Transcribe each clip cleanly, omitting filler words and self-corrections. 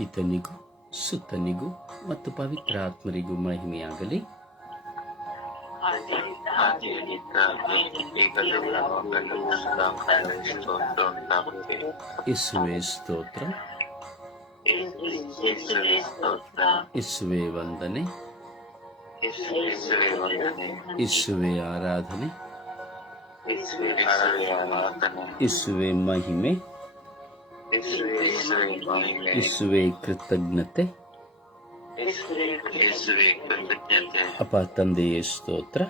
ಪಿತನಿಗೂ ಸುತ್ತನಿಗೂ ಮತ್ತು ಪವಿತ್ರಾತ್ಮರಿಗೂ ಮಹಿಮೆಯಾಗಲಿ. ಯೇಸುವೇ ಸ್ತೋತ್ರ, ಯೇಸುವೇ ವಂದನೆ, ಯೇಸುವೇ ಆರಾಧನೆ, ಯೇಸುವೇ ಮಹಿಮೆ, ಯೇಸುವೇ ಕೃತಜ್ಞತೆ. ಅಪ್ಪ ತಂದೆಯೇ ಸ್ತೋತ್ರ,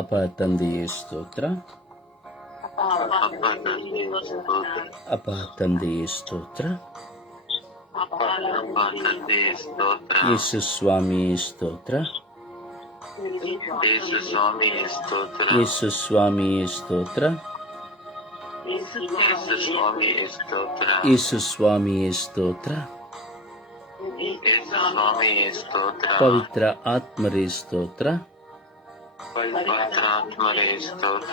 ಅಪ್ಪ ತಂದೆಯೇ ಸ್ತೋತ್ರ, ಅಪ್ಪ ತಂದೆಯೇ ಸ್ತೋತ್ರ. ಯೇಸು ಸ್ವಾಮಿಯೇ ಸ್ತೋತ್ರ, ಯೇಸು ಸ್ವಾಮಿಯೇ ಸ್ತೋತ್ರ, ಯೇಸು ಸ್ವಾಮಿಯೇ ಸ್ತೋತ್ರ. ಪವಿತ್ರ ಆತ್ಮರೇ ಸ್ತೋತ್ರ,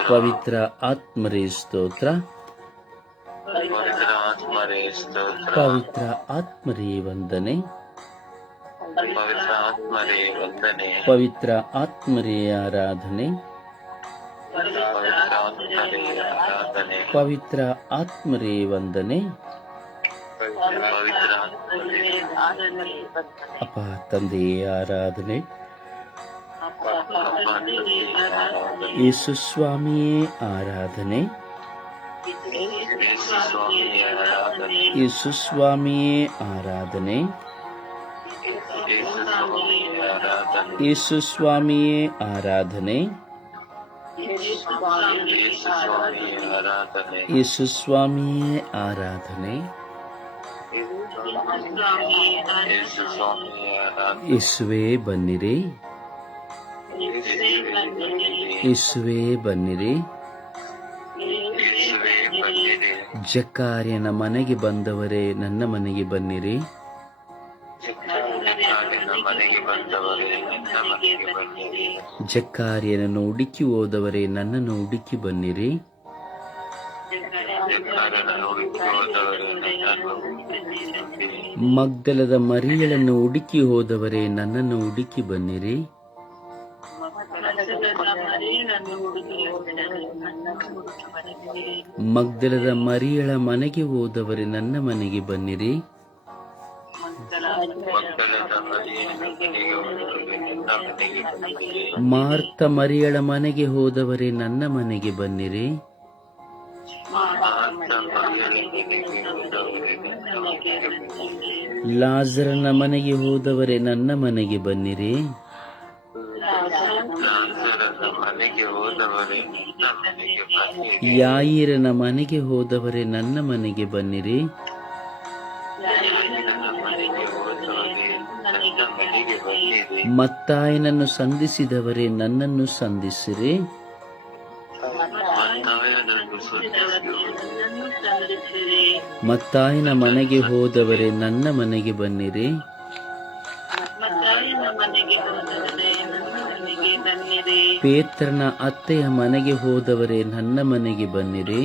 ಪವಿತ್ರ ಆತ್ಮರೇ ಸ್ತೋತ್ರ, ಪವಿತ್ರ ಆತ್ಮರೇ ವಂದನೆ, ಪವಿತ್ರ ಆತ್ಮರೇ ಆರಾಧನೆ, ಪವಿತ್ರ ಆತ್ಮರೇ ವಂದನೆ. ಅಪ್ಪ ತಂದೆಯೇ ಆರಾಧನೆ, ಯೇಸು ಸ್ವಾಮಿಯೇ ಆರಾಧನೆ, ಯೇಸು ಸ್ವಾಮಿಯೇ ಆರಾಧನೆ, ಯೇಸು ಸ್ವಾಮಿಯೇ ಆರಾಧನೆ, ಯೇಸು ಸ್ವಾಮಿಯೇ ಆರಾಧನೆ. ಯೇಸುವೇ ಬನ್ನಿರಿ, ಯೇಸುವೇ ಬನ್ನಿರಿ. ಜಕ್ಕಾರ್ಯನ ಮನೆಗೆ ಬಂದವರೇ ನನ್ನ ಮನೆಗೆ ಬನ್ನಿರಿ, ಜಕ್ಕಾರ್ಯನನ್ನು ಹುಡುಕಿ ಹೋದವರೇ ನನ್ನನ್ನು ಹುಡುಕಿ ಬನ್ನಿರಿ, ಮಗ್ದಲದ ಮರಿಯಳನ್ನು ಹುಡುಕಿ ಹೋದವರೇ ನನ್ನನ್ನು ಹುಡುಕಿ ಬನ್ನಿರಿ, ಮಗ್ದಲದ ಮರಿಯಳ ಮನೆಗೆ ಹೋದವರೇ ನನ್ನ ಮನೆಗೆ ಬನ್ನಿರಿ, ಮಾರ್ತ ಮರಿಯಳ ಮನೆಗೆ ಹೋದವರೇ ನನ್ನ ಮನೆಗೆ ಬನ್ನಿರಿ, ಲಾಜರನ ಮನೆಗೆ ಹೋದವರೇ ನನ್ನ ಮನೆಗೆ ಬನ್ನಿರಿ, ಯಾಯಿರನ ಮನೆಗೆ ಹೋದವರೇ ನನ್ನ ಮನೆಗೆ ಬನ್ನಿರಿ, ಮತ್ತಾಯನನ್ನು ಸಂಧಿಸಿದವರೇ ನನ್ನನ್ನು ಸಂಧಿಸಿರಿ, ಮತ್ತಾಯನ ಮನೆಗೆ ಹೋದವರೇ ನನ್ನ ಮನೆಗೆ ಬನ್ನಿರಿ, ಪೇತ್ರನ ಅತ್ತೆಯ ಮನೆಗೆ ಹೋದವರೇ ನನ್ನ ಮನೆಗೆ ಬನ್ನಿರಿ,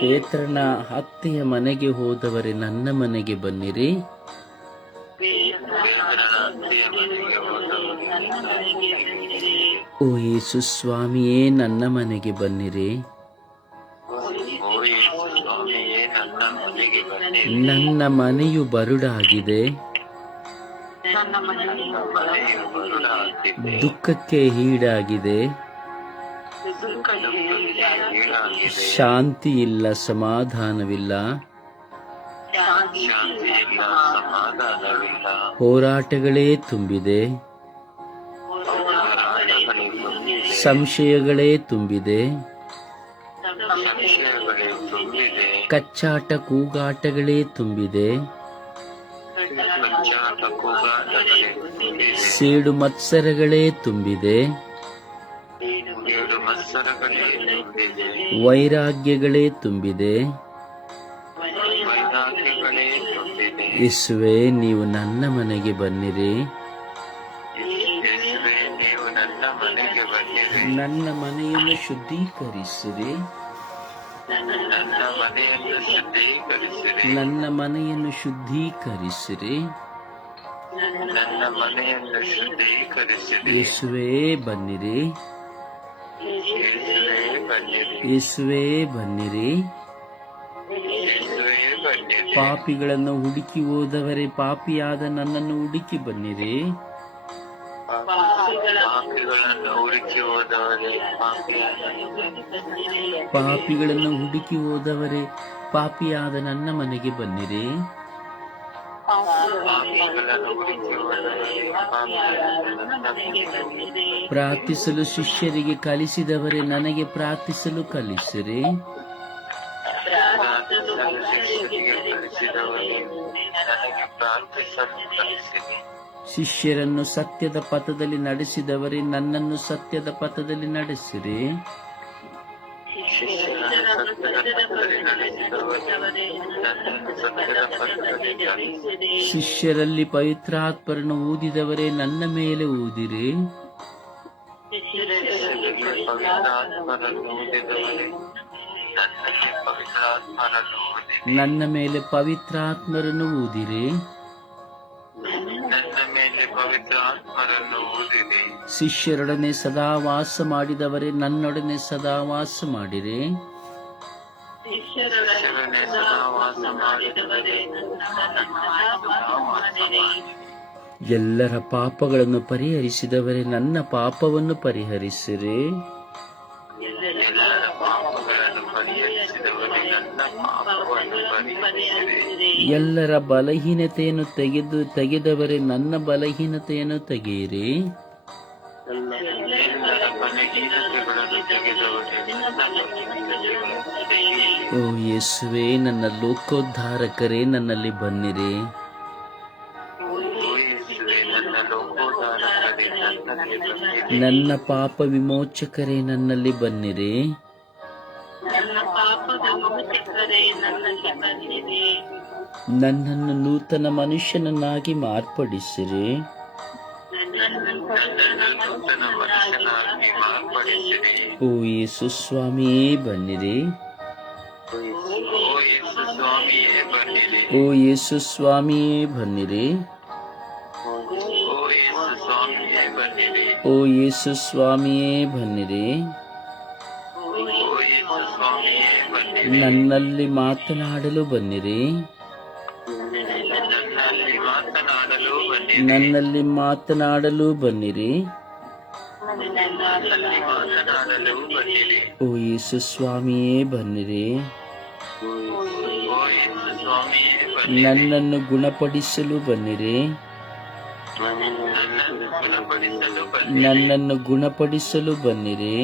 ಪೇತ್ರನ ಅತ್ತೆಯ ಮನೆಗೆ ಹೋದವರೇ ನನ್ನ ಮನೆಗೆ ಬನ್ನಿರಿ, ಓ ಯೇಸು ಸ್ವಾಮಿಯೇ ನನ್ನ ಮನೆಗೆ ಬನ್ನಿರಿ, ನನ್ನ ಮನೆಯು ಬರುಡಾಗಿದೆ, ದುಃಖಕ್ಕೆ ಈಡಾಗಿದೆ, ಶಾಂತಿ ಇಲ್ಲ, ಸಮಾಧಾನವಿಲ್ಲ, ಹೋರಾಟಗಳೇ ತುಂಬಿದೆ, ಸಂಶಯಗಳೇ ತುಂಬಿದೆ, ಕಚ್ಚಾಟ ಕೂಗಾಟಗಳೇ ತುಂಬಿದೆ, ಸೇಡು ಮತ್ಸರಗಳೇ ತುಂಬಿದೆ, ವೈರಾಗ್ಯಗಳೇ ತುಂಬಿದೆ. ಯೇಸುವೇ, ನೀವು ನನ್ನ ಮನೆಗೆ ಬನ್ನಿರಿ, ನನ್ನ ಮನೆಯನ್ನು ಶುದ್ಧೀಕರಿಸಿರಿ. ನನ್ನ ಮನೆಯನ್ನು ಶುದ್ಧೀಕರಿಸಿರಿ. ನನ್ನ ಮನೆಯನ್ನು ಶುದ್ಧೀಕರಿಸಿರಿ. ನನ್ನ ಮನೆಯನ್ನು ಶುದ್ಧೀಕರಿಸಿರಿ. ಯೇಸುವೇ ಬನ್ನಿರಿ. ಯೇಸುವೇ ಬನ್ನಿರಿ. ಯೇಸುವೇ ಬನ್ನಿರಿ. ಯೇಸುವೇ ಬನ್ನಿರಿ. ಪಾಪಿಗಳನ್ನು ಹುಡುಕಿ ಹೋದವರೇ, ಪಾಪಿಯಾದ ನನ್ನನ್ನು ಹುಡುಕಿ ಬನ್ನಿರಿ. ಪಾಪಿಗಳನ್ನು ಹುಡುಕಿ ಹೋದವರೇ, ಪಾಪಿಗಳನ್ನು ಹುಡುಕಿ ಹೋದವರೇ, ಪಾಪಿಯಾದ ನನ್ನ ಮನೆಗೆ ಬನ್ನಿರಿ. ಪಾಪಿಗಳನ್ನು ಹುಡುಕಿ ಹೋದವರೇ, ಪ್ರಾರ್ಥಿಸಲು ಶಿಷ್ಯರಿಗೆ ಕಲಿಸಿದವರೇ, ನನಗೆ ಪ್ರಾರ್ಥಿಸಲು ಕಲಿಸಿರಿ. ಪ್ರಾರ್ಥಿಸಲು ಶಿಷ್ಯರಿಗೆ ಕಲಿಸಿದವರೇ, ನನಗೆ ಪ್ರಾರ್ಥಿಸಲು ಕಲಿಸಿರಿ. ಶಿಷ್ಯರನ್ನು ಸತ್ಯದ ಪಥದಲ್ಲಿ ನಡೆಸಿದವರೇ, ನನ್ನನ್ನು ಸತ್ಯದ ಪಥದಲ್ಲಿ ನಡೆಸಿರಿ. ಶಿಷ್ಯರನ್ನು ಸತ್ಯದ ಪಥದಲ್ಲಿ ನಡೆಸಿದವರೇ, ನನ್ನನ್ನು ಸತ್ಯದ ಪಥದಲ್ಲಿ ನಡೆಸಿರಿ. ಶಿಷ್ಯರಲ್ಲಿ ಪವಿತ್ರಾತ್ಮರನ್ನು ಊದಿದವರೇ, ನನ್ನ ಮೇಲೆ ಊದಿರಿ. ಶಿಷ್ಯರಲ್ಲಿ ಪವಿತ್ರಾತ್ಮರನ್ನು ಊದಿದವರೇ, ನನ್ನಲ್ಲಿ ಪವಿತ್ರಾತ್ಮರನ್ನು ಊದಿರಿ. ನನ್ನ ಮೇಲೆ ಪವಿತ್ರಾತ್ಮರನ್ನು ಊದಿರಿ. ನನ್ನ ಮೇಲೆ ಪವಿತ್ರಾತ್ಮರನ್ನು ಊದಿರಿ. ಶಿಷ್ಯರೊಡನೆ ಸದಾ ವಾಸ ಮಾಡಿದವರೇ, ನನ್ನೊಡನೆ ಸದಾ ವಾಸ ಮಾಡಿರಿ. ಶಿಷ್ಯರೊಡನೆ ಸದಾ ವಾಸ ಮಾಡಿದವರೇ, ಎಲ್ಲರ ಪಾಪಗಳನ್ನು ಪರಿಹರಿಸಿದವರೇ, ನನ್ನ ಪಾಪವನ್ನು ಪರಿಹರಿಸಿರಿ. ಎಲ್ಲರ ಪಾಪಗಳನ್ನು ಪರಿಹರಿಸಿದವರೇ, ನನ್ನ ಪಾಪವನ್ನು ಪರಿಹರಿಸಿರಿ. ಎಲ್ಲರ ಬಲಹೀನತೆಯನ್ನು ತೆಗೆದವರೇ, ನನ್ನ ಬಲಹೀನತೆಯನ್ನು ತೆಗೆಯಿರಿ. ಎಲ್ಲರ ಬಲಹೀನತೆಗಳನ್ನು ತೆಗೆದವರೇ, ನನ್ನ ಬಲಹೀನತೆಗಳನ್ನು ತೆಗೆಯಿರಿ. ಓ ಯೇಸುವೇ, ನನ್ನ ಲೋಕೋದ್ಧಾರಕರೇ, ನನ್ನಲ್ಲಿ ಬನ್ನಿರಿ. ನನ್ನ ಪಾಪ ವಿಮೋಚಕರೇ, ನನ್ನಲ್ಲಿ ಬನ್ನಿರಿ. ನನ್ನನ್ನು ನೂತನ ಮನುಷ್ಯನನ್ನಾಗಿ ಮಾರ್ಪಡಿಸಿರಿ. ಓ ಯೇಸು ಸ್ವಾಮಿಯೇ ಬನ್ನಿರಿ. ಓ ಯೇಸು ಸ್ವಾಮಿಯೇ ಬನ್ನಿರಿ. ಓ ಯೇಸು ಸ್ವಾಮಿಯೇ ಬನ್ನಿರಿ. ನನ್ನಲ್ಲಿ ಮಾತನಾಡಲು ಬನ್ನಿರಿ. ನನ್ನಲ್ಲಿ ಮಾತನಾಡಲು ಬನ್ನಿರಿ. ಓ ಯೇಸು ಸ್ವಾಮಿಯೇ ಬನ್ನಿರಿ. ನನ್ನನ್ನು ಗುಣಪಡಿಸಲು ಬನ್ನಿರಿ. ನನ್ನನ್ನು ಗುಣಪಡಿಸಲು ಬನ್ನಿರಿ.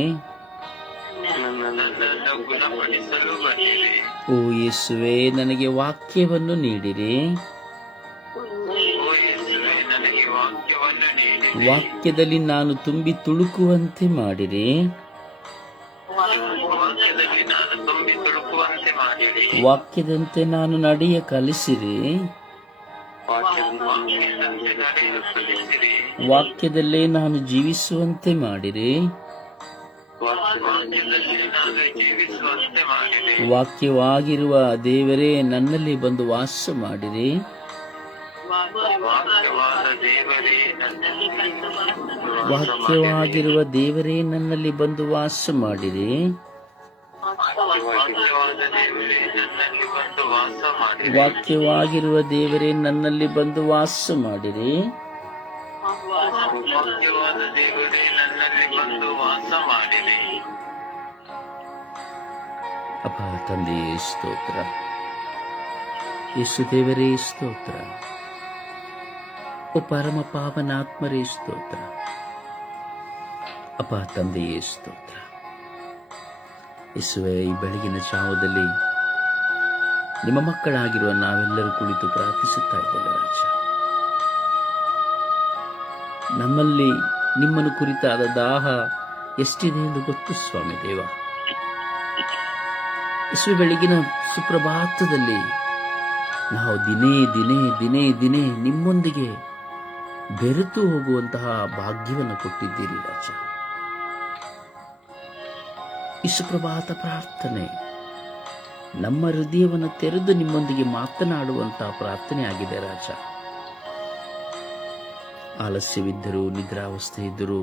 ಓ ಯೇಸುವೇ, ನನಗೆ ವಾಕ್ಯವನ್ನು ನೀಡಿರಿ. ವಾಕ್ಯದಲ್ಲಿ ನಾನು ತುಂಬಿ ತುಳುಕುವಂತೆ ಮಾಡಿರಿ. ವಾಕ್ಯದಂತೆ ನಾನು ನಡೆಯ ಕಲಿಸಿರಿ. ವಾಕ್ಯದಲ್ಲೇ ನಾನು ಜೀವಿಸುವಂತೆ ಮಾಡಿರಿ. ವಾಕ್ಯವಾಗಿರುವ ದೇವರೇ, ನನ್ನಲ್ಲಿ ಬಂದು ವಾಸ ಮಾಡಿರಿ. ವಾಕ್ಯವಾಗಿರುವ ದೇವರೇ, ನನ್ನಲ್ಲಿ ಬಂದು ವಾಸ ಮಾಡಿರಿ. ವಾಕ್ಯವಾಗಿರುವ ದೇವರೇ, ನನ್ನಲ್ಲಿ ಬಂದು ವಾಸ ಮಾಡಿರಿ. ಅಪ್ಪ ತಂದೆಯೇ ಸ್ತೋತ್ರ. ಯೇಸು ದೇವರೇ ಸ್ತೋತ್ರ. ಓ ಪರಮ ಪಾವನಾತ್ಮರೇ ಸ್ತೋತ್ರ. ಅಪ್ಪ ತಂದೆಯೇ ಸ್ತೋತ್ರ. ಯೇಸುವೇ, ಈ ಬೆಳಗಿನ ಜಾವದಲ್ಲಿ ನಿಮ್ಮ ಮಕ್ಕಳಾಗಿರುವ ನಾವೆಲ್ಲರೂ ಕುಳಿತು ಪ್ರಾರ್ಥಿಸುತ್ತಾ ಇದ್ದೇವೆ ರಾಜ. ನಮ್ಮಲ್ಲಿ ನಿಮ್ಮನ್ನು ಕುರಿತಾದ ದಾಹ ಎಷ್ಟಿದೆ ಎಂದು ಗೊತ್ತು ಸ್ವಾಮಿ ದೇವ. ಯೇಸುವೆ, ಬೆಳಗಿನ ಸುಪ್ರಭಾತದಲ್ಲಿ ನಾವು ದಿನೇ ನಿಮ್ಮೊಂದಿಗೆ ಬೆರೆತು ಹೋಗುವಂತಹ ಭಾಗ್ಯವನ್ನು ಕೊಟ್ಟಿದ್ದೀರಿ ರಾಜ. ಈ ಸುಪ್ರಭಾತ ಪ್ರಾರ್ಥನೆ ನಮ್ಮ ಹೃದಯವನ್ನು ತೆರೆದು ನಿಮ್ಮೊಂದಿಗೆ ಮಾತನಾಡುವಂತಹ ಪ್ರಾರ್ಥನೆ ಆಗಿದೆ ರಾಜ. ಆಲಸ್ಯವಿದ್ದರೂ, ನಿದ್ರಾವಸ್ಥೆ ಇದ್ದರೂ,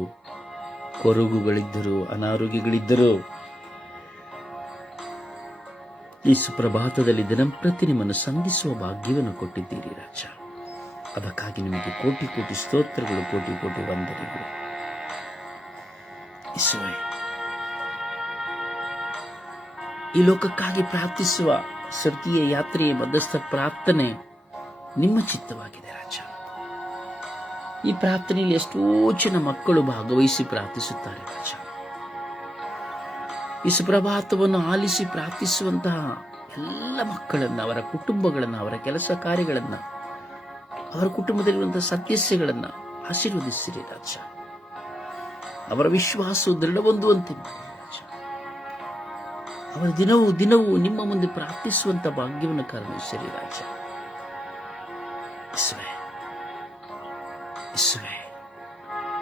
ಕೊರಗುಗಳಿದ್ದರೂ, ಅನಾರೋಗ್ಯಗಳಿದ್ದರೂ ಈ ಸುಪ್ರಭಾತದಲ್ಲಿ ದಿನಂಪ್ರತಿ ನಿಮ್ಮನ್ನು ಸಂಧಿಸುವ ಭಾಗ್ಯವನ್ನು ಕೊಟ್ಟಿದ್ದೀರಿ ರಾಜ. ಅದಕ್ಕಾಗಿ ನಿಮಗೆ ಕೋಟಿ ಕೋಟಿ ಸ್ತೋತ್ರಗಳು, ಕೋಟಿ ಕೋಟಿ ವಂದನೆಗಳು. ಯೇಸುವೇ, ಈ ಲೋಕಕ್ಕಾಗಿ ಪ್ರಾರ್ಥಿಸುವ ಸ್ವರ್ಗೀಯ ಯಾತ್ರೆಯ ಮಧ್ಯಸ್ಥ ಪ್ರಾರ್ಥನೆ ನಿಮ್ಮ ಚಿತ್ತವಾಗಿದೆ ರಾಜ. ಈ ಪ್ರಾರ್ಥನೆಯಲ್ಲಿ ಎಷ್ಟೋ ಜನ ಮಕ್ಕಳು ಭಾಗವಹಿಸಿ ಪ್ರಾರ್ಥಿಸುತ್ತಾರೆ ರಾಜ. ಈ ಸುಪ್ರಭಾತವನ್ನು ಆಲಿಸಿ ಪ್ರಾರ್ಥಿಸುವಂತಹ ಎಲ್ಲ ಮಕ್ಕಳನ್ನ, ಅವರ ಕುಟುಂಬಗಳನ್ನ, ಅವರ ಕೆಲಸ ಕಾರ್ಯಗಳನ್ನ, ಅವರ ಕುಟುಂಬದಲ್ಲಿರುವಂತಹ ಸದಸ್ಯಗಳನ್ನ ಆಶೀರ್ವದಿಸಿರಿ ರಾಜ. ಅವರ ವಿಶ್ವಾಸವು ದೃಢಹೊಂದುವಂತೆ ಮಾಡಿ ರಾಜ. ಅವರ ದಿನವೂ ದಿನವೂ ನಿಮ್ಮ ಮುಂದೆ ಪ್ರಾರ್ಥಿಸುವಂತ ಭಾಗ್ಯವನ್ನು ಕರುಣಿಸಿರಿ ರಾಜ. ಯೇಸುವೇ,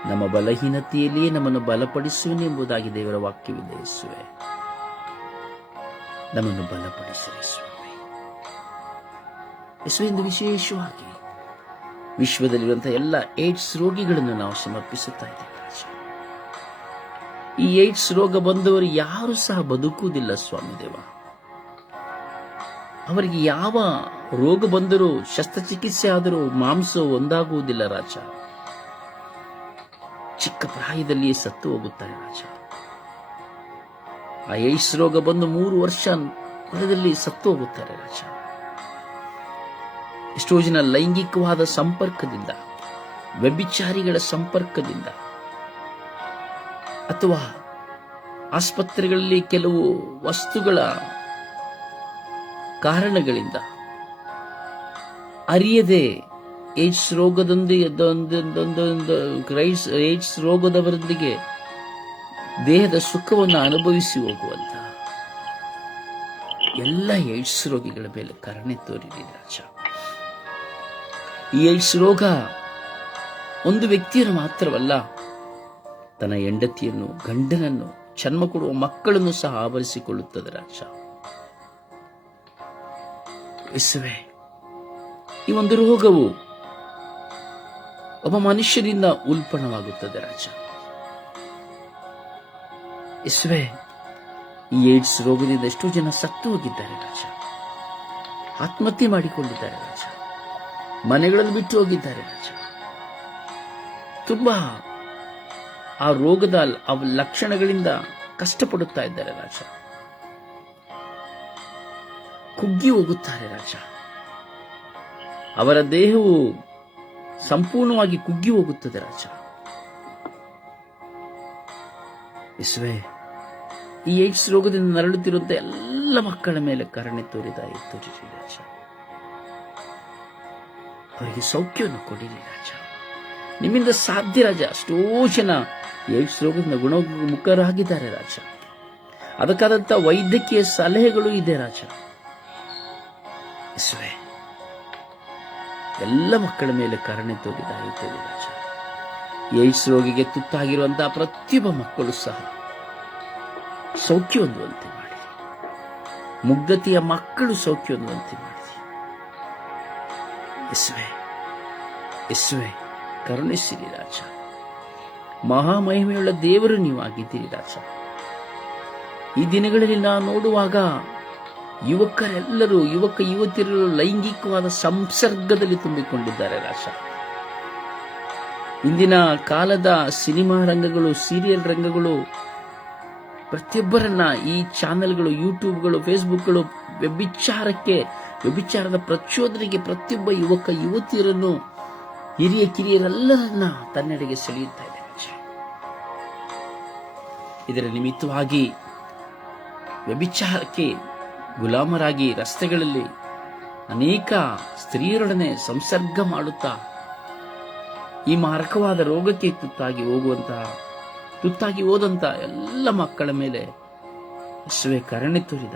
ನಮ್ಮ ಬಲಹೀನತೆಯಲ್ಲಿಯೇ ನಮ್ಮನ್ನು ಬಲಪಡಿಸುವನು ಎಂಬುದಾಗಿ ದೇವರ ವಾಕ್ಯವಿದೆ. ಯೇಸುವೇ, ನಮ್ಮನ್ನು ಬಲಪಡಿಸಿರಿ ಸ್ವಾಮಿ. ಯೇಸುವೇ, ಎಂದು ವಿಶೇಷವಾಗಿ ವಿಶ್ವದಲ್ಲಿರುವಂತಹ ಎಲ್ಲ ಏಡ್ಸ್ ರೋಗಿಗಳನ್ನು ನಾವು ಸಮರ್ಪಿಸುತ್ತಾ ಇದ್ದೇವೆ ರಾಜ. ಈ ಏಡ್ಸ್ ರೋಗ ಬಂದವರು ಯಾರು ಸಹ ಬದುಕುವುದಿಲ್ಲ ಸ್ವಾಮಿ ದೇವ. ಅವರಿಗೆ ಯಾವ ರೋಗ ಬಂದರೂ, ಶಸ್ತ್ರಚಿಕಿತ್ಸೆ ಆದರೂ ಮಾಂಸವು ಒಂದಾಗುವುದಿಲ್ಲ ರಾಜ. ಚಿಕ್ಕ ಪ್ರಾಯದಲ್ಲಿಯೇ ಸತ್ತು ಹೋಗುತ್ತಾರೆ ರಾಜ. ಆ ಏಡ್ಸ್ ರೋಗ ಬಂದು 3 ವರ್ಷ ಹೊರದಲ್ಲಿ ಸತ್ತು ಹೋಗುತ್ತಾರೆ ರಾಜ. ಎಷ್ಟೋ ಜನ ಲೈಂಗಿಕವಾದ ಸಂಪರ್ಕದಿಂದ, ವ್ಯಭಿಚಾರಿಗಳ ಸಂಪರ್ಕದಿಂದ, ಅಥವಾ ಆಸ್ಪತ್ರೆಗಳಲ್ಲಿ ಕೆಲವು ವಸ್ತುಗಳ ಕಾರಣಗಳಿಂದ ಅರಿಯದೆ ಏಡ್ಸ್ ರೋಗದವರೊಂದಿಗೆ ದೇಹದ ಸುಖವನ್ನು ಅನುಭವಿಸಿ ಹೋಗುವಂತ ಎಲ್ಲ ಏಡ್ಸ್ ರೋಗಿಗಳ ಮೇಲೆ ಕರುಣೆ ತೋರಿರಿ ರಾಜ. ಈ ಏಡ್ಸ್ ರೋಗ ಒಂದು ವ್ಯಕ್ತಿಯನ್ನು ಮಾತ್ರವಲ್ಲ, ತನ್ನ ಹೆಂಡತಿಯನ್ನು, ಗಂಡನನ್ನು, ಜನ್ಮ ಕೊಡುವ ಮಕ್ಕಳನ್ನು ಸಹ ಆವರಿಸಿಕೊಳ್ಳುತ್ತದೆ ರಾಜ. ಯೇಸುವೇ, ಈ ಒಂದು ರೋಗವು ಒಬ್ಬ ಮನುಷ್ಯರಿಂದ ಉಲ್ಪಣವಾಗುತ್ತದೆ ರಾಜ. ಯೇಸುವೇ, ಈ ಏಡ್ಸ್ ರೋಗದಿಂದ ಎಷ್ಟೋ ಜನ ಸತ್ತು ಹೋಗಿದ್ದಾರೆ ರಾಜ. ಆತ್ಮಹತ್ಯೆ ಮಾಡಿಕೊಂಡಿದ್ದಾರೆ ರಾಜ. ಮನೆಗಳನ್ನು ಬಿಟ್ಟು ಹೋಗಿದ್ದಾರೆ ರಾಜ. ತುಂಬಾ ಆ ರೋಗದ ಲಕ್ಷಣಗಳಿಂದ ಕಷ್ಟಪಡುತ್ತಾ ಇದ್ದಾರೆ ರಾಜ. ಕುಗ್ಗಿ ಹೋಗುತ್ತಾರೆ ರಾಜ. ಅವರ ದೇಹವು ಸಂಪೂರ್ಣವಾಗಿ ಕುಗ್ಗಿ ಹೋಗುತ್ತದೆ ರಾಜ. ಯೇಸುವೇ, ಈ ಏಡ್ಸ್ ರೋಗದಿಂದ ನರಳುತ್ತಿರುವಂತಹ ಎಲ್ಲ ಮಕ್ಕಳ ಮೇಲೆ ಕರುಣೆ ತೋರಿರಿ ರಾಜ. ಅವರಿಗೆ ಸೌಖ್ಯವನ್ನು ಕೊಡಿರಿ ರಾಜ. ನಿಮ್ಮಿಂದ ಸಾಧ್ಯ ರಾಜ. ಎಷ್ಟೋ ಜನ ಏಡ್ಸ್ ರೋಗದಿಂದ ಗುಣಮುಖರಾಗಿದ್ದಾರೆ ರಾಜ. ಅದಕ್ಕಾದಂಥ ವೈದ್ಯಕೀಯ ಸಲಹೆಗಳು ಇದೆ ರಾಜ. ಯೇಸುವೇ, ಎಲ್ಲ ಮಕ್ಕಳ ಮೇಲೆ ಕರುಣೆ ತೋರಿರಿ ರಾಜ. ಏಡ್ಸ್ ರೋಗಿಗೆ ತುತ್ತಾಗಿರುವಂತಹ ಪ್ರತಿಯೊಬ್ಬ ಮಕ್ಕಳು ಸಹ ಸೌಖ್ಯ ಹೊಂದುವಂತೆ ಮಾಡಿ. ಮುಗ್ಧತೆಯ ಮಕ್ಕಳು ಸೌಖ್ಯ ಹೊಂದುವಂತೆ ಮಾಡಿ. ಯೇಸುವೇ, ಕರುಣಿಸಿರಿ ರಾಜ. ಮಹಾಮಹಿಮೆಯುಳ್ಳ ದೇವರು ನೀವು ಆಗಿದ್ದೀರಿ ರಾಜ. ಈ ದಿನಗಳಲ್ಲಿ ನಾವು ನೋಡುವಾಗ ಯುವಕರೆಲ್ಲರೂ, ಯುವತಿಯರು ಲೈಂಗಿಕವಾದ ಸಂಸರ್ಗದಲ್ಲಿ ತುಂಬಿಕೊಂಡಿದ್ದಾರೆ ರಾಜ. ಇಂದಿನ ಕಾಲದ ಸಿನಿಮಾ ರಂಗಗಳು, ಸೀರಿಯಲ್ ರಂಗಗಳು ಪ್ರತಿಯೊಬ್ಬರನ್ನ, ಈ ಚಾನೆಲ್ಗಳು, ಯೂಟ್ಯೂಬ್ಗಳು, ಫೇಸ್ಬುಕ್ಗಳು ವ್ಯಭಿಚಾರದ ಪ್ರಚೋದನೆಗೆ ಪ್ರತಿಯೊಬ್ಬ ಯುವಕ ಯುವತಿಯರನ್ನು, ಹಿರಿಯ ಕಿರಿಯರೆಲ್ಲರನ್ನ ತನ್ನೆಡೆಗೆ ಸೆಳೆಯುತ್ತಾ ಇದೆ ರಾಜ. ಇದರ ನಿಮಿತ್ತವಾಗಿ ವ್ಯಭಿಚಾರಕ್ಕೆ ಗುಲಾಮರಾಗಿ ರಸ್ತೆಗಳಲ್ಲಿ ಅನೇಕ ಸ್ತ್ರೀಯರೊಡನೆ ಸಂಸರ್ಗ ಮಾಡುತ್ತಾ ಈ ಮಾರಕವಾದ ರೋಗಕ್ಕೆ ತುತ್ತಾಗಿ ಹೋದಂತ ಎಲ್ಲ ಮಕ್ಕಳ ಮೇಲೆ ಯೇಸುವೇ ಕರುಣೆ ತೋರಿ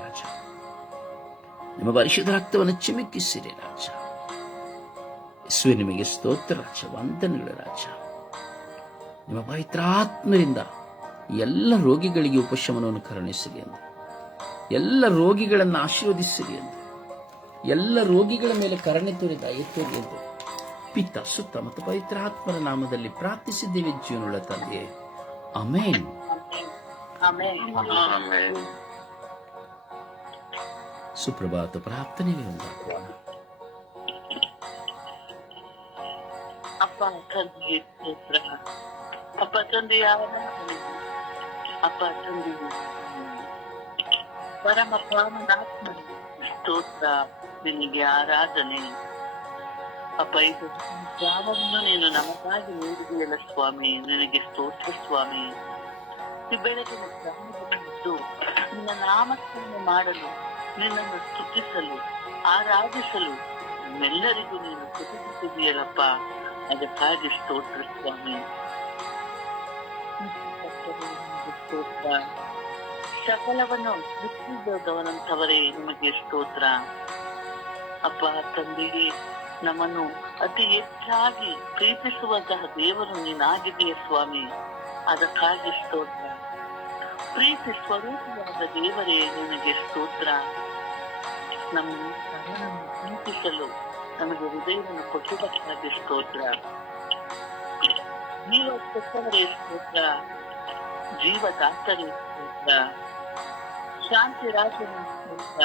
ರಾಜ. ನಿಮ್ಮ ಪರಿಶುದ್ಧ ರಕ್ತವನ್ನು ಚಿಮುಕಿಸಿರಿ ರಾಜ. ಯೇಸುವೇ, ನಿಮಗೆ ಸ್ತೋತ್ರ ರಾಜ, ವಂದನೆಗಳು ರಾಜ. ನಿಮ್ಮ ಪವಿತ್ರಾತ್ಮರಿಂದ ಎಲ್ಲ ರೋಗಿಗಳಿಗೆ ಉಪಶಮನವನ್ನು ಕರುಣಿಸಿರಿ ಎಂದು, ಎಲ್ಲ ರೋಗಿಗಳನ್ನು ಆಶೀರ್ವದಿಸಿರಿ ಎಂದು, ಎಲ್ಲ ರೋಗಿಗಳ ಮೇಲೆ ಕರುಣೆ ತೋರಿದ ಎತ್ತರಿ ಎಂದು ಪಿತ ಸುತ್ತ ಮತ್ತು ಪವಿತ್ರ ಆತ್ಮರ ನಾಮದಲ್ಲಿ ಪ್ರಾರ್ಥಿಸಿದ್ದೇವೆ ಜೀವನವುಳ್ಳ ತಂದೆಯೇ, ಆಮೆನ್. ಸುಪ್ರಭಾತ ಪ್ರಾರ್ಥನೆಗೆ ಉಂಟಾಗೋಣ. ಅಪ್ಪ ತಂದೆ ಸ್ತೋತ್ರ, ಅಪ್ಪ ತಂದೆ ಅಪ್ಪ ತಂದೆ ಪರಮ ಪಾವನಾತ್ಮ ಸ್ತೋತ್ರ, ನಿನಗೆ ಆರಾಧನೆ. ಅಪ್ಪ ಇದು ಯಾವನ್ನು ನೀನು ನಮಗಾಗಿ ನೀಡಿದೆಯಲ್ಲ ಸ್ವಾಮಿ, ನಿನಗೆ ಸ್ತೋತ್ರ ಸ್ವಾಮಿ. ಈ ಬೆಳಗಿನ ಜಾವದಲ್ಲಿದ್ದು ನಿನ್ನ ನಾಮಸ್ಮರಣೆ ಮಾಡಲು, ನಿನ್ನನ್ನು ಸ್ತುತಿಸಲು, ಆರಾಧಿಸಲು ನಮ್ಮೆಲ್ಲರಿಗೂ ನೀನು ಸ್ತುತಿಸಿದೆಯಲ್ಲಪ್ಪ, ಅದಕ್ಕಾಗಿ ಸ್ತೋತ್ರ ಸ್ವಾಮಿ. ಸ್ತೋತ್ರ. ಸಕಲವನ್ನು ಸೃಷ್ಟಿಸಿದವನಂತವರೇ ನಿಮಗೆ ಸ್ತೋತ್ರ. ಅಪ್ಪ ತಂದೆಗೆ ನಮ್ಮನ್ನು ಅತಿ ಹೆಚ್ಚಾಗಿ ಪ್ರೀತಿಸುವಂತಹ ದೇವರು ನೀನಾಗಿದೆಯ ಸ್ವಾಮಿ, ಅದಕ್ಕಾಗಿ ಸ್ತೋತ್ರ. ಪ್ರೀತಿ ಸ್ವರೂಪವಾದ ದೇವರೇ ನಿನಗೆ ಸ್ತೋತ್ರ. ನಮ್ಮನ್ನು ಪ್ರೀತಿಸಲು ನಮಗೆ ಹೃದಯವನ್ನು ಕೊಟ್ಟುವುದಕ್ಕಾಗಿ ಸ್ತೋತ್ರ. ಜೀವ ಕೊಟ್ಟವರೇ ಸ್ತೋತ್ರ, ಜೀವದಾತರೇ ಸ್ತೋತ್ರ, ಶಾಂತಿ ರಾಜನ ಸ್ತೋತ್ರ.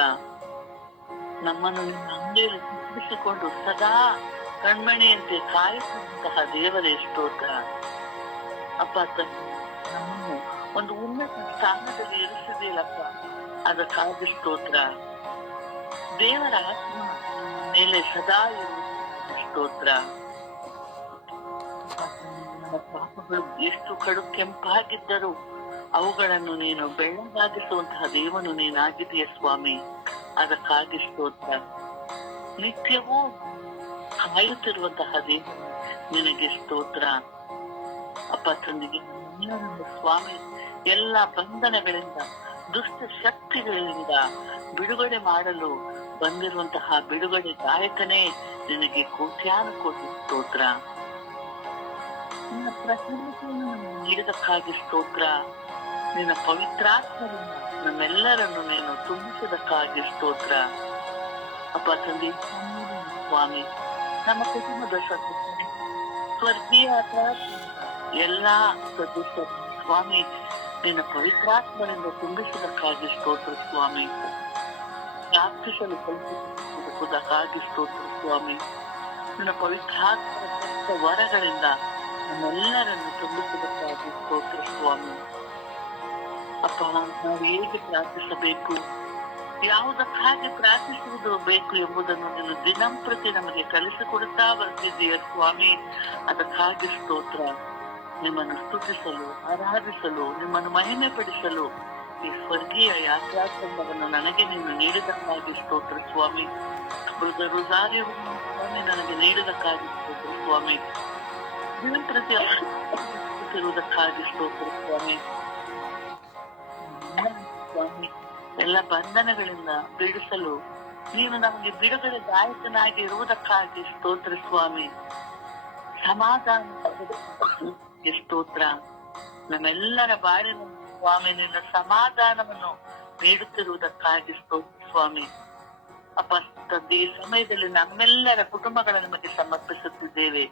ನಮ್ಮನ್ನು ನಿನ್ನ ಅಂಗೈಯಲ್ಲಿ ಸಿಕ್ಕಿಸಿಕೊಂಡು ಸದಾ ಕಣ್ಮಣಿಯಂತೆ ಕಾಯಿಸುವಂತಹ ದೇವರೇ ಸ್ತೋತ್ರ. ಅಪ್ಪ ನಮ್ಮನ್ನು ಒಂದು ಉನ್ನತ ಸ್ಥಾನದಲ್ಲಿ ಇರಿಸಿದೆಯಲ್ಲಪ್ಪ, ಅದಕ್ಕಾಗಿ ಸ್ತೋತ್ರ. ದೇವರ ಆತ್ಮ ಮೇಲೆ ಸದಾ ಇರುವ ಸ್ತೋತ್ರ. ನಮ್ಮ ಪಾಪಗಳು ಎಷ್ಟು ಕಡು ಕೆಂಪಾಗಿದ್ದರೂ ಅವುಗಳನ್ನು ನೀನು ಬೆಳ್ಳಗಾಗಿಸುವಂತಹ ದೇವನು ನೀನಾಗಿದೆಯ ಸ್ವಾಮಿ, ಅದಕ್ಕಾಗಿ ಸ್ತೋತ್ರ. ನಿತ್ಯವೂ ಕಾಯುತ್ತಿರುವಂತಹ ದೇವನು ನಿನಗೆ ಸ್ತೋತ್ರ. ಅಪ್ಪ ತಂದೆಗೆ ಸ್ವಾಮಿ ಎಲ್ಲ ಬಂಧನಗಳಿಂದ, ದುಷ್ಟ ಶಕ್ತಿಗಳಿಂದ ಬಿಡುಗಡೆ ಮಾಡಲು ಬಂದಿರುವಂತಹ ಬಿಡುಗಡೆ ಗಾಯಕನೇ ನಿನಗೆ ಕೋಟ್ಯಾನುಕೋಟಿ ಸ್ತೋತ್ರ. ನಿನ್ನ ಪ್ರಸನ್ನತೆಯನ್ನು ನೀಡಿದಕ್ಕಾಗಿ ಸ್ತೋತ್ರ. ನಿನ್ನ ಪವಿತ್ರಾತ್ಮರಿಂದ ನಮ್ಮೆಲ್ಲರನ್ನು ನೀನು ತುಂಬಿಸಿದಕ್ಕಾಗಿ ಸ್ತೋತ್ರ. ಅಪ್ಪ ತಂದೆ ಸ್ವಾಮಿ, ನಮ್ಮ ಕುಟುಂಬದ ಸದಸ್ಯರು, ಸ್ವರ್ಗೀಯ ಎಲ್ಲಾ ಸದಸ್ಯರು ಸ್ವಾಮಿ, ನಿನ್ನ ಪವಿತ್ರಾತ್ಮರಿಂದ ತುಂಬಿಸಿದಕ್ಕಾಗಿ ಸ್ತೋತ್ರ ಸ್ವಾಮಿ. ಪ್ರಾರ್ಥಿಸಲು ಕಲಿಸುವುದಕ್ಕಾಗಿ ಸ್ತೋತ್ರ ಸ್ವಾಮಿ. ನಿನ್ನ ಪವಿತ್ರಾತ್ಮರ ವರಗಳಿಂದ ನಮ್ಮೆಲ್ಲರನ್ನು ತುಂಬಿಸುವುದಕ್ಕಾಗಿ ಸ್ತೋತ್ರ ಸ್ವಾಮಿ. ಅಪ್ಪ, ನಾವು ಹೇಗೆ ಪ್ರಾರ್ಥಿಸಬೇಕು, ಯಾವುದಕ್ಕಾಗಿ ಪ್ರಾರ್ಥಿಸುವುದು ಬೇಕು ಎಂಬುದನ್ನು ನೀನು ದಿನಂಪ್ರತಿ ನಮಗೆ ಕಲಿಸಿಕೊಡುತ್ತಾ ಬರ್ತಿದ್ದೀಯ ಸ್ವಾಮಿ, ಅದಕ್ಕಾಗಿ ಸ್ತೋತ್ರ. ನಿಮ್ಮನ್ನು ಸ್ತುತಿಸಲು, ಆರಾಧಿಸಲು, ನಿಮ್ಮನ್ನು ಮಹಿಮೆ ಪಡಿಸಲು ಈ ಸ್ವರ್ಗೀಯ ಯಾತ್ರಾಕ್ರಮವನ್ನು ನನಗೆ ನೀನು ನೀಡಿದಕ್ಕಾಗಿ ಸ್ತೋತ್ರ ಸ್ವಾಮಿ. ರುಜಾರಿಯನ್ನು ಸ್ವಾಮಿ ನನಗೆ ನೀಡಿದಕ್ಕಾಗಿ ಸ್ತೋತ್ರ ಸ್ವಾಮಿ. ದಿನಂಪ್ರತಿ ಇರುವುದಕ್ಕಾಗಿ ಸ್ತೋತ್ರ ಸ್ವಾಮಿ. ಸ್ವಾಮಿ, ಎಲ್ಲ ಬಂಧನಗಳಿಂದ ಬಿಡಿಸಲು ನೀನು ನಮಗೆ ಬಿಡುಗಡೆ ದಾಯಕನಾಗಿ ಇರುವುದಕ್ಕಾಗಿ ಸ್ತೋತ್ರ ಸ್ವಾಮಿ. ಸಮಾಧಾನ ಸ್ತೋತ್ರ. ನಮ್ಮೆಲ್ಲರ ಬಾಳಿನ ಸ್ವಾಮಿ ನಿನ್ನ ಸಮಾಧಾನವನ್ನು ನೀಡುತ್ತಿರುವುದಕ್ಕಾಗಿ ಸ್ತೋತ್ರ ಸ್ವಾಮಿ. ಅಪ್ಪ ಈ ಸಮಯದಲ್ಲಿ ನಮ್ಮೆಲ್ಲರ ಕುಟುಂಬಗಳ ನಿಮಗೆ ಸಮರ್ಪಿಸುತ್ತಿದ್ದೇವೆ.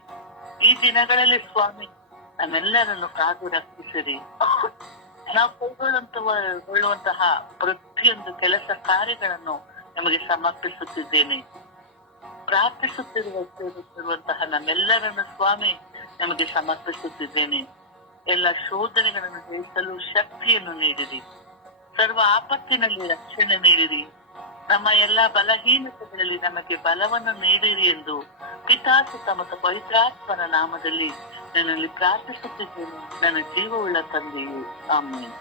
ಈ ದಿನಗಳಲ್ಲಿ ಸ್ವಾಮಿ ನಮ್ಮೆಲ್ಲರನ್ನು ಕಾದು ರಕ್ಷಿಸಿರಿ. ನಾವು ಕೈಗೊಳ್ಳುವಂತಹ ಪ್ರತಿಯೊಂದು ಕೆಲಸ ಕಾರ್ಯಗಳನ್ನು ನಮಗೆ ಸಮರ್ಪಿಸುತ್ತಿದ್ದೇನೆ. ಪ್ರಾರ್ಥಿಸುತ್ತಿರುವಂತಹ ನಮ್ಮೆಲ್ಲರನ್ನು ಸ್ವಾಮಿ ನಮಗೆ ಸಮರ್ಪಿಸುತ್ತಿದ್ದೇನೆ. ಎಲ್ಲ ಶೋಧನೆಗಳನ್ನು ಜಯಿಸಲು ಶಕ್ತಿಯನ್ನು ನೀಡಿರಿ. ಸರ್ವ ಆಪತ್ತಿನಲ್ಲಿ ರಕ್ಷಣೆ ನೀಡಿರಿ. ನಮ್ಮ ಎಲ್ಲಾ ಬಲಹೀನತೆಗಳಲ್ಲಿ ನಮಗೆ ಬಲವನ್ನು ನೀಡಿರಿ ಎಂದು ಪಿತಾಸುತ ಮತ್ತು ಪವಿತ್ರಾತ್ಮನ ನಾಮದಲ್ಲಿ ನನ್ನಲ್ಲಿ ಪ್ರಾರ್ಥಿಸುತ್ತಿದ್ದೇನೆ, ನನ್ನ ಜೀವವುಳ್ಳ ತಂದೆಯು. ಆಮೆನ್.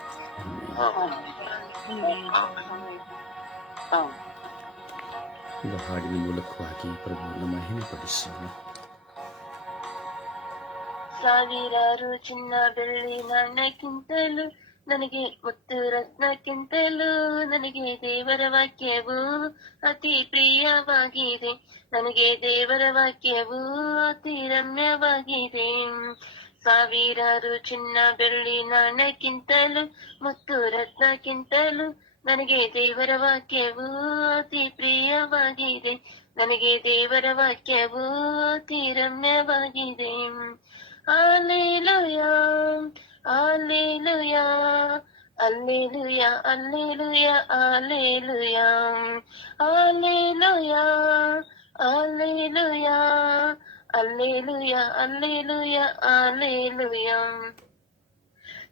ಇದು ಹಾಡಿನ ಮೂಲಕವಾಗಿ ಪ್ರಭುವನ್ನು ಮಹಿಮೆ ಪಡಿಸೋಣ. ಸಾವಿರಾರು ಚಿನ್ನ ಬೆಳ್ಳಿ ನಾಣ್ಯಕ್ಕಿಂತಲೂ, ನನಗೆ ಮುತ್ತು ರತ್ನಕ್ಕಿಂತಲೂ ನನಗೆ ದೇವರ ವಾಕ್ಯವು ಅತಿ ಪ್ರಿಯವಾಗಿದೆ. ನನಗೆ ದೇವರ ವಾಕ್ಯವು ಅತಿ ರಮ್ಯವಾಗಿದೆ. ಸಾವಿರಾರು ಚಿನ್ನ ಬೆಳ್ಳಿ ನಾಣ್ಯಕ್ಕಿಂತಲೂ ಮುತ್ತು ರತ್ನಕ್ಕಿಂತಲೂ ನನಗೆ ದೇವರ ವಾಕ್ಯವು ಅತಿ ಪ್ರಿಯವಾಗಿದೆ. ನನಗೆ ದೇವರ ವಾಕ್ಯವು ಅತಿ ರಮ್ಯವಾಗಿದೆ. Hallelujah hallelujah hallelujah hallelujah hallelujah hallelujah hallelujah hallelujah hallelujah hallelujah.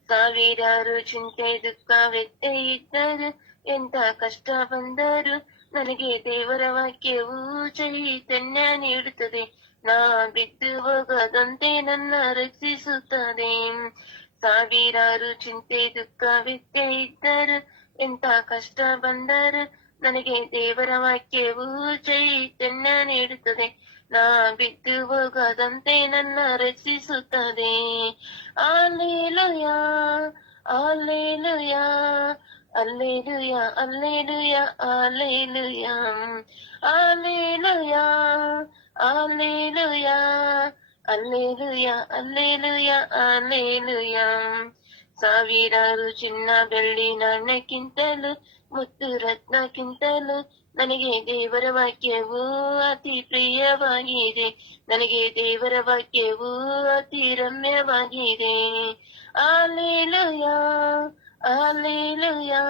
ಸಾವಿರಾರು ಚಿಂತೆ ದುಃಖ ವ್ಯತ್ಯೆ ಇದ್ದರು, ಎಂತ ಕಷ್ಟ ಬಂದರು, ನನಗೆ ದೇವರ ವಾಕ್ಯವು ಚೈತನ್ಯ ನೀಡುತ್ತದೆ. ನಾ ಬಿದ್ದು ಹೋಗದಂತೆ ನನ್ನ ರಕ್ಷಿಸುತ್ತದೆ. ಸಾವಿರಾರು ಚಿಂತೆ ದುಃಖ ವ್ಯತ್ಯೆ ಇದ್ದರು, ಎಂತ ಕಷ್ಟ ಬಂದರು, ನನಗೆ ದೇವರ ವಾಕ್ಯವು ಚೈತನ್ಯ ನೀಡುತ್ತದೆ. ನಾ ಬಿದ್ದು ಹೋಗದಂತೆ ನನ್ನ ರಕ್ಷಿಸುತ್ತದೆ. Hallelujah hallelujah hallelujah hallelujah hallelujah hallelujah hallelujah hallelujah hallelujah hallelujah. ಸಾವಿರಾರು ಚಿನ್ನ ಬೆಳ್ಳಿ ನಾಣ್ಯಕ್ಕಿಂತಲೂ ಮುತ್ತು ರತ್ನಕ್ಕಿಂತಲೂ ನನಗೆ ದೇವರ ವಾಕ್ಯವು ಅತಿ ಪ್ರಿಯವಾಗಿದೆ. ನನಗೆ ದೇವರ ವಾಕ್ಯವು ಅತಿ ರಮ್ಯವಾಗಿದೆ. Hallelujah hallelujah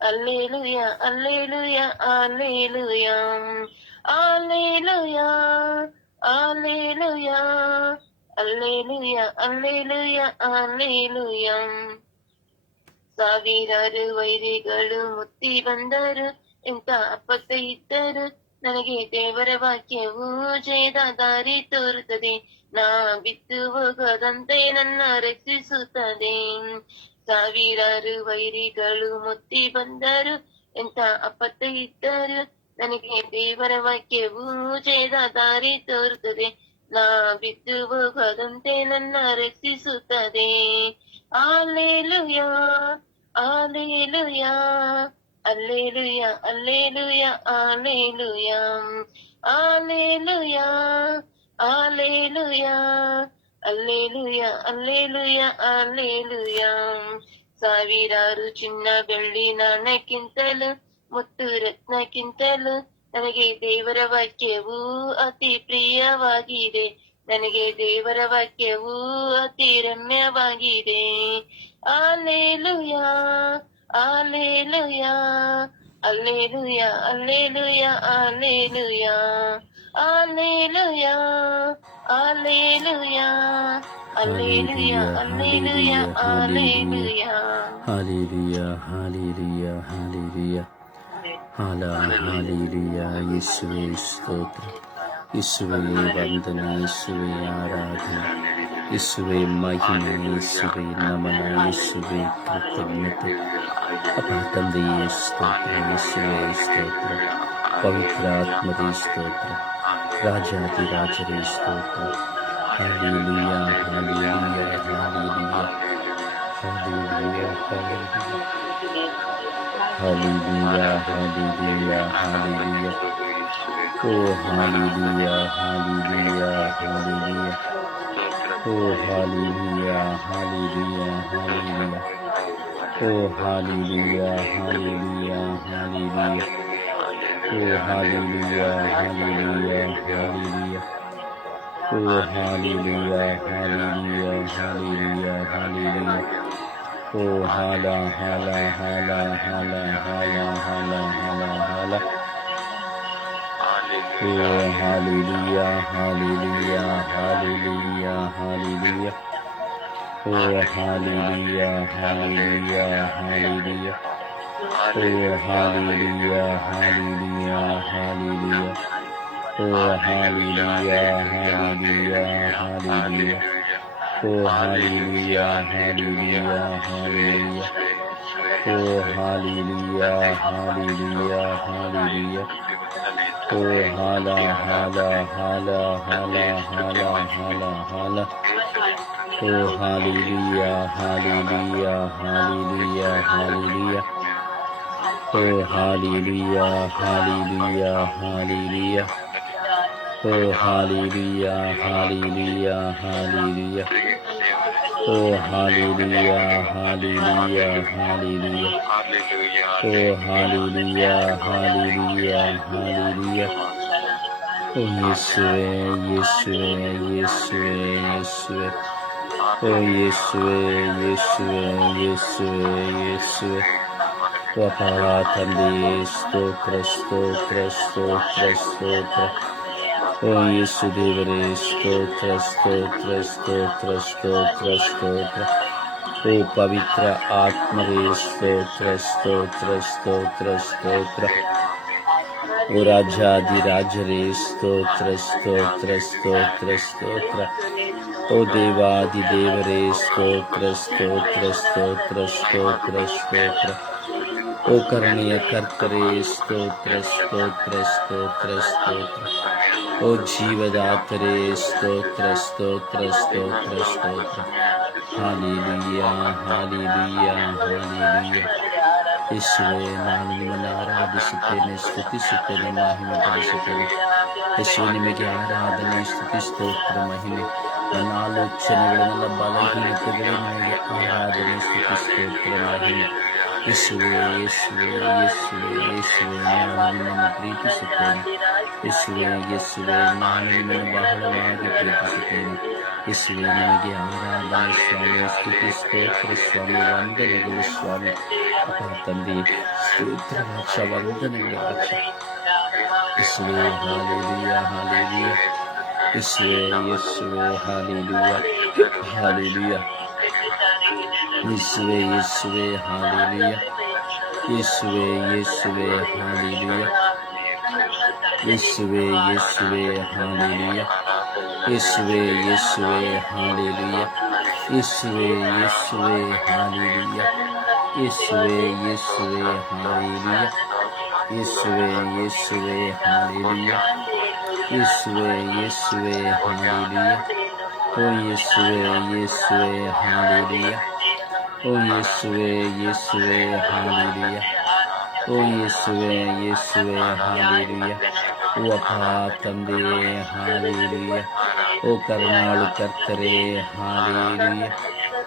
hallelujah hallelujah hallelujah hallelujah hallelujah hallelujah hallelujah hallelujah. ಸಾವಿರಾರು ವೈರಿಗಳು ಮುತ್ತಿ ಬಂದರು, ಎಂತ ಅಪತ್ತು ಇದ್ದರು, ನನಗೆ ದೇವರ ವಾಕ್ಯವು ಜಯದ ದಾರಿ ತೋರುತ್ತದೆ. ನಾ ಬಿದ್ದು ಹೋಗದಂತೆ ನನ್ನ ರಕ್ಷಿಸುತ್ತದೆ. ಸಾವಿರಾರು ವೈರಿಗಳು ಮುತ್ತಿ ಬಂದರು, ಎಂತ ಅಪತ್ತು ಇದ್ದರು, ನನಗೆ ದೇವರ ವಾಕ್ಯವು ಜಯದ ದಾರಿ ತೋರುತ್ತದೆ. ನಾ ಬಿದ್ದು ಹೋಗದಂತೆ ನನ್ನ ರಕ್ಷಿಸುತ್ತದೆ. Hallelujah hallelujah hallelujah hallelujah hallelujah hallelujah hallelujah hallelujah hallelujah hallelujah. ಸಾವಿರಾರು ಚಿನ್ನ ಬೆಳ್ಳಿ ನಾಣ್ಯಕ್ಕಿಂತಲೂ ಮುತ್ತು ರತ್ನಕ್ಕಿಂತಲೂ ನನಗೆ ದೇವರ ವಾಕ್ಯವು ಅತಿ ಪ್ರಿಯವಾಗಿದೆ. ನನಗೆ ದೇವರ ವಾಕ್ಯವು ಅತಿ ರಮ್ಯವಾಗಿದೆ. Hallelujah hallelujah hallelujah hallelujah hallelujah hallelujah hallelujah hallelujah hallelujah hallelujah. Hallelujah hallelujah hallelujah hallelujah. ಯೇಸುವೇ ಸ್ತೋತ್ರ, ಯೇಸುವೇ ವಂದನೆ, ಯೇಸುವೇ ಆರಾಧನೆ, ಯೇಸುವೇ ಮಹಿಮೆ, ಯೇಸುವೇ ನಮನ, ಯೇಸುವೇ ಕೃತಜ್ಞತೆ. ಅಪ್ಪ ತಂದೆಯೇ ಸ್ತೋತ್ರ, ಯೇಸುವೇ ಸ್ತೋತ್ರ, ಪವಿತ್ರಾತ್ಮರೇ ಸ್ತೋತ್ರ, ರಾಜಾಧಿರಾಜರೇ ಸ್ತೋತ್ರ. Hallelujah hallelujah hallelujah hallelujah hallelujah hallelujah hallelujah. ಓ ಹಾಲೆಲೂಯಾ ಹಾಲೆಲೂಯಾ ಹಾಲೆಲೂಯಾ. ಓ ಹಾಲೆಲೂಯಾ ಹಾಲೆಲೂಯಾ ಹಾಲೆಲೂಯಾ. ಓ ಹಾಲೆಲೂಯಾ ಹಾಲೆಲೂಯಾ ಹಾಲೆಲೂಯಾ. ಓ ಹಾಲೆಲೂಯಾ ಹಾಲೆಲೂಯಾ ಹಾಲೆಲೂಯಾ. ಓ ಹಾಲೆಲೂಯಾ ಹಾಲೆಲೂಯಾ ಹಾಲೆಲೂಯಾ ಹಾಲೆಲೂಯಾ. ಓ ಹಾಲ ಹಾಲ ಹಾಲ ಹಾಲ ಹಾಲ ಹಾಲ ಹಾಲ ಹಾಲ. ಓ ಹಾಲೆಲೂಯಾ ಹಾಲೆಲೂಯಾ ಹಾಲೆಲೂಯಾ ಹಾಲೆಲೂಯಾ. ಓ ಹಾಲೆಲೂಯಾ ಹಾಲೆಲೂಯಾ ಹಾಲೆಲೂಯಾ. ಓ ಹಾಲೆಲೂಯಾ ಹಾಲೆಲೂಯಾ ಹಾಲೆಲೂಯಾ. ಓ ಹಾಲೆಲೂಯಾ ಹಾಲೆಲೂಯಾ ಹಾಲೆಲೂಯಾ. ಓ ಹಾಲೆಲೂಯಾ ಹಾಲೆಲೂಯಾ ಹಾಲೆಲೂಯಾ. ಓ ಹಾಲೆಲೂಯಾ ಹಾಲೆಲೂಯಾ ಹಾಲೆಲೂಯಾ. ಓ ಹಾಲ ಹಾಲ ಹಾಲ ಹಾಲ ಹಾಲ ಹಾಲ ಹಾಲ. ಓ ಹಾಲೆಲೂಯಾ ಹಾಲೆಲೂಯಾ ಹಾಲೆಲೂಯಾ ಹಾಲೆಲೂಯಾ. ಓ ಹಾಲೆಲೂಯಾ ಹಾಲೆಲೂಯಾ ಹಾಲೆಲೂಯಾ. ಓ ಹಾಲೆಲೂಯಾ ಹಾಲೆಲೂಯಾ ಹಾಲೆಲೂಯಾ. ಓ ಹಾಲೆಲೂಯಾ ಹಾಲೆಲೂಯಾ ಹಾಲೆಲೂಯಾ ಓ ಹಾಲೆಲೂಯಾ ಹಾಲೆಲೂಯಾ ಹಾಲೆಲೂಯಾ ಓ ಯೇಸುವೆ ಯೇಸುವೆ ಯೇಸುವೆ ಯೇಸುವೆ ಓ ಯೇಸುವೆ ಯೇಸುವೆ ಯೇಸುವೆ ಯೇಸುವೆ ಅಪಾ ತಂದೆಯೇ ಸ್ತೋತ್ರ ಸ್ತೋತ್ರ ಸ್ತೋತ್ರ ಸ್ತೋತ್ರ ಓ ಯೇಸು ದೇವರೇ ಸ್ತೋತ್ರ ಸ್ತೋತ್ರ ಸ್ತೋತ್ರ ಸ್ತೋತ್ರ ಸ್ತೋತ್ರ ಓ ಪವಿತ್ರ ಆತ್ಮರೇ ಸ್ತೋತ್ರ ಸ್ತೋತ್ರ ಸ್ತೋತ್ರ ಸ್ತೋತ್ರ ಓ ರಾಜಾದಿರಾಜರೇ ಸ್ತೋತ್ರ ಸ್ತೋತ್ರ ಸ್ತೋತ್ರ ಸ್ತೋತ್ರ ಓ ದೇವಾದಿದೇವರೇ ಸ್ತೋತ್ರ ಸ್ತೋತ್ರ ಸ್ತೋತ್ರ ಸ್ತೋತ್ರ ಸ್ತೋತ್ರ ಓ ಕರುಣೆಯ ಕರ್ತರೇ ಸ್ತೋತ್ರ ಸ್ತೋತ್ರ ಸ್ತೋತ್ರ ಸ್ತೋತ್ರ ಓ ಜೀವದಾತರೇ ಸ್ತೋತ್ರ ಸ್ತೋತ್ರ ಸ್ತೋತ್ರ ಸ್ತೋತ್ರ ಹಾಲೆಲೂಯಾ ಹಾಲೆಲೂಯಾ ಹಾಲೆಲೂಯಾ ಯೇಸುವೆ ನಾನು ನಿಮ್ಮನ್ನು ಆರಾಧಿಸುತ್ತೇನೆ ಸ್ತುತಿಸುತ್ತೇನೆ ಮಹಿಮೆ ಪಡಿಸುತ್ತೇನೆ ಯೇಸುವೆ ನಿಮಗೆ ಆರಾಧನೆ ಸ್ತುತಿ ಸ್ತೋತ್ರ ಮಹಿಮೆ ನನ್ನ ಆಲೋಚನೆಗಳು ನನ್ನ ಬಲಹೀನತೆಗಳು ನಿಮಗೆ ಆರಾಧನೆ ಸ್ತುತಿ ಸ್ತೋತ್ರ ಮಹಿಮೆ ಯೇಸುವೆ ಯೇಸುವೆ ಯೇಸುವೆ ಯೇಸುವೆ ನಾನು ನಿಮ್ಮನ್ನು ಪ್ರೀತಿಸುತ್ತೇನೆ ಯೇಸುವೆ ಯೇಸುವೆ ನಾನು ನಿಮ್ಮನ್ನು ಬಹಳವಾಗಿ ಪ್ರೀತಿಸುತ್ತೇನೆ ಯೇಸುವೆ ನಿಮಗೆ ಆರಾಧನೆ ಸ್ವಾಮಿ ಸ್ತುತಿ ಸ್ತೋತ್ರ ಸ್ವಾಮಿ ವಂದನೆಗಳು ಸ್ವಾಮಿ ಅಪ್ಪ ತಂದೆ ಸ್ತೋತ್ರ ರಾಕ್ಷ ವಂದನೆಗಳು ರಾಕ್ಷ ಯೇಸುವೆ ಹಾಲೆಲೂಯಾ ಹಾಲೆಲೂಯಾ ಯೇಸುವೆ ಯೇಸುವೆ ಹಾಲೆಲೂಯಾ ಹಾಲೆಲೂಯಾ ಯೇಸುವೆ ಯೇಸುವೆ ಹಾಲೆಲೂಯಾ ಯೇಸುವೆ ಯೇಸುವೆ ಹಾಲೆಲೂಯಾ ಯೇಸುವೆ ಯೇಸುವೆ ಹಾಲೆಲೂಯಾ ಯೇಸುವೆ ಯೇಸುವೆ ಹಾಲೆಲೂಯಾ ಯೇಸುವೆ ಯೇಸುವೆ ಹಾಲೆಲೂಯಾ ಯೇಸುವೆ ಯೇಸುವೆ ಹಾಲೆಲೂಯಾ ಯೇಸುವೆ ಯೇಸುವೆ ಹಾಲೆಲೂಯಾ ಯೇಸುವೆ ಯೇಸುವೆ ಹಾಲೆಲೂಯಾ ಓ ಯೇಸುವೆ ಯೇಸುವೆ ಹಾಲೆಲೂಯಾ ಓ ಯೇಸುವೆ ಯೇಸುವೆ ಹಾಲೆಲೂಯಾ ಓ ಯೇಸುವೆ ಯೇಸುವೆ ಹಾಲೆಲೂಯಾ ಓ ಅಪ್ಪ ತಂದೆಯೇ ಹಾಲೆಲೂಯಾ ಓ ಕರುಣಾಳು ಕರ್ತರೇ ಹಾಲೆಲೂಯಾ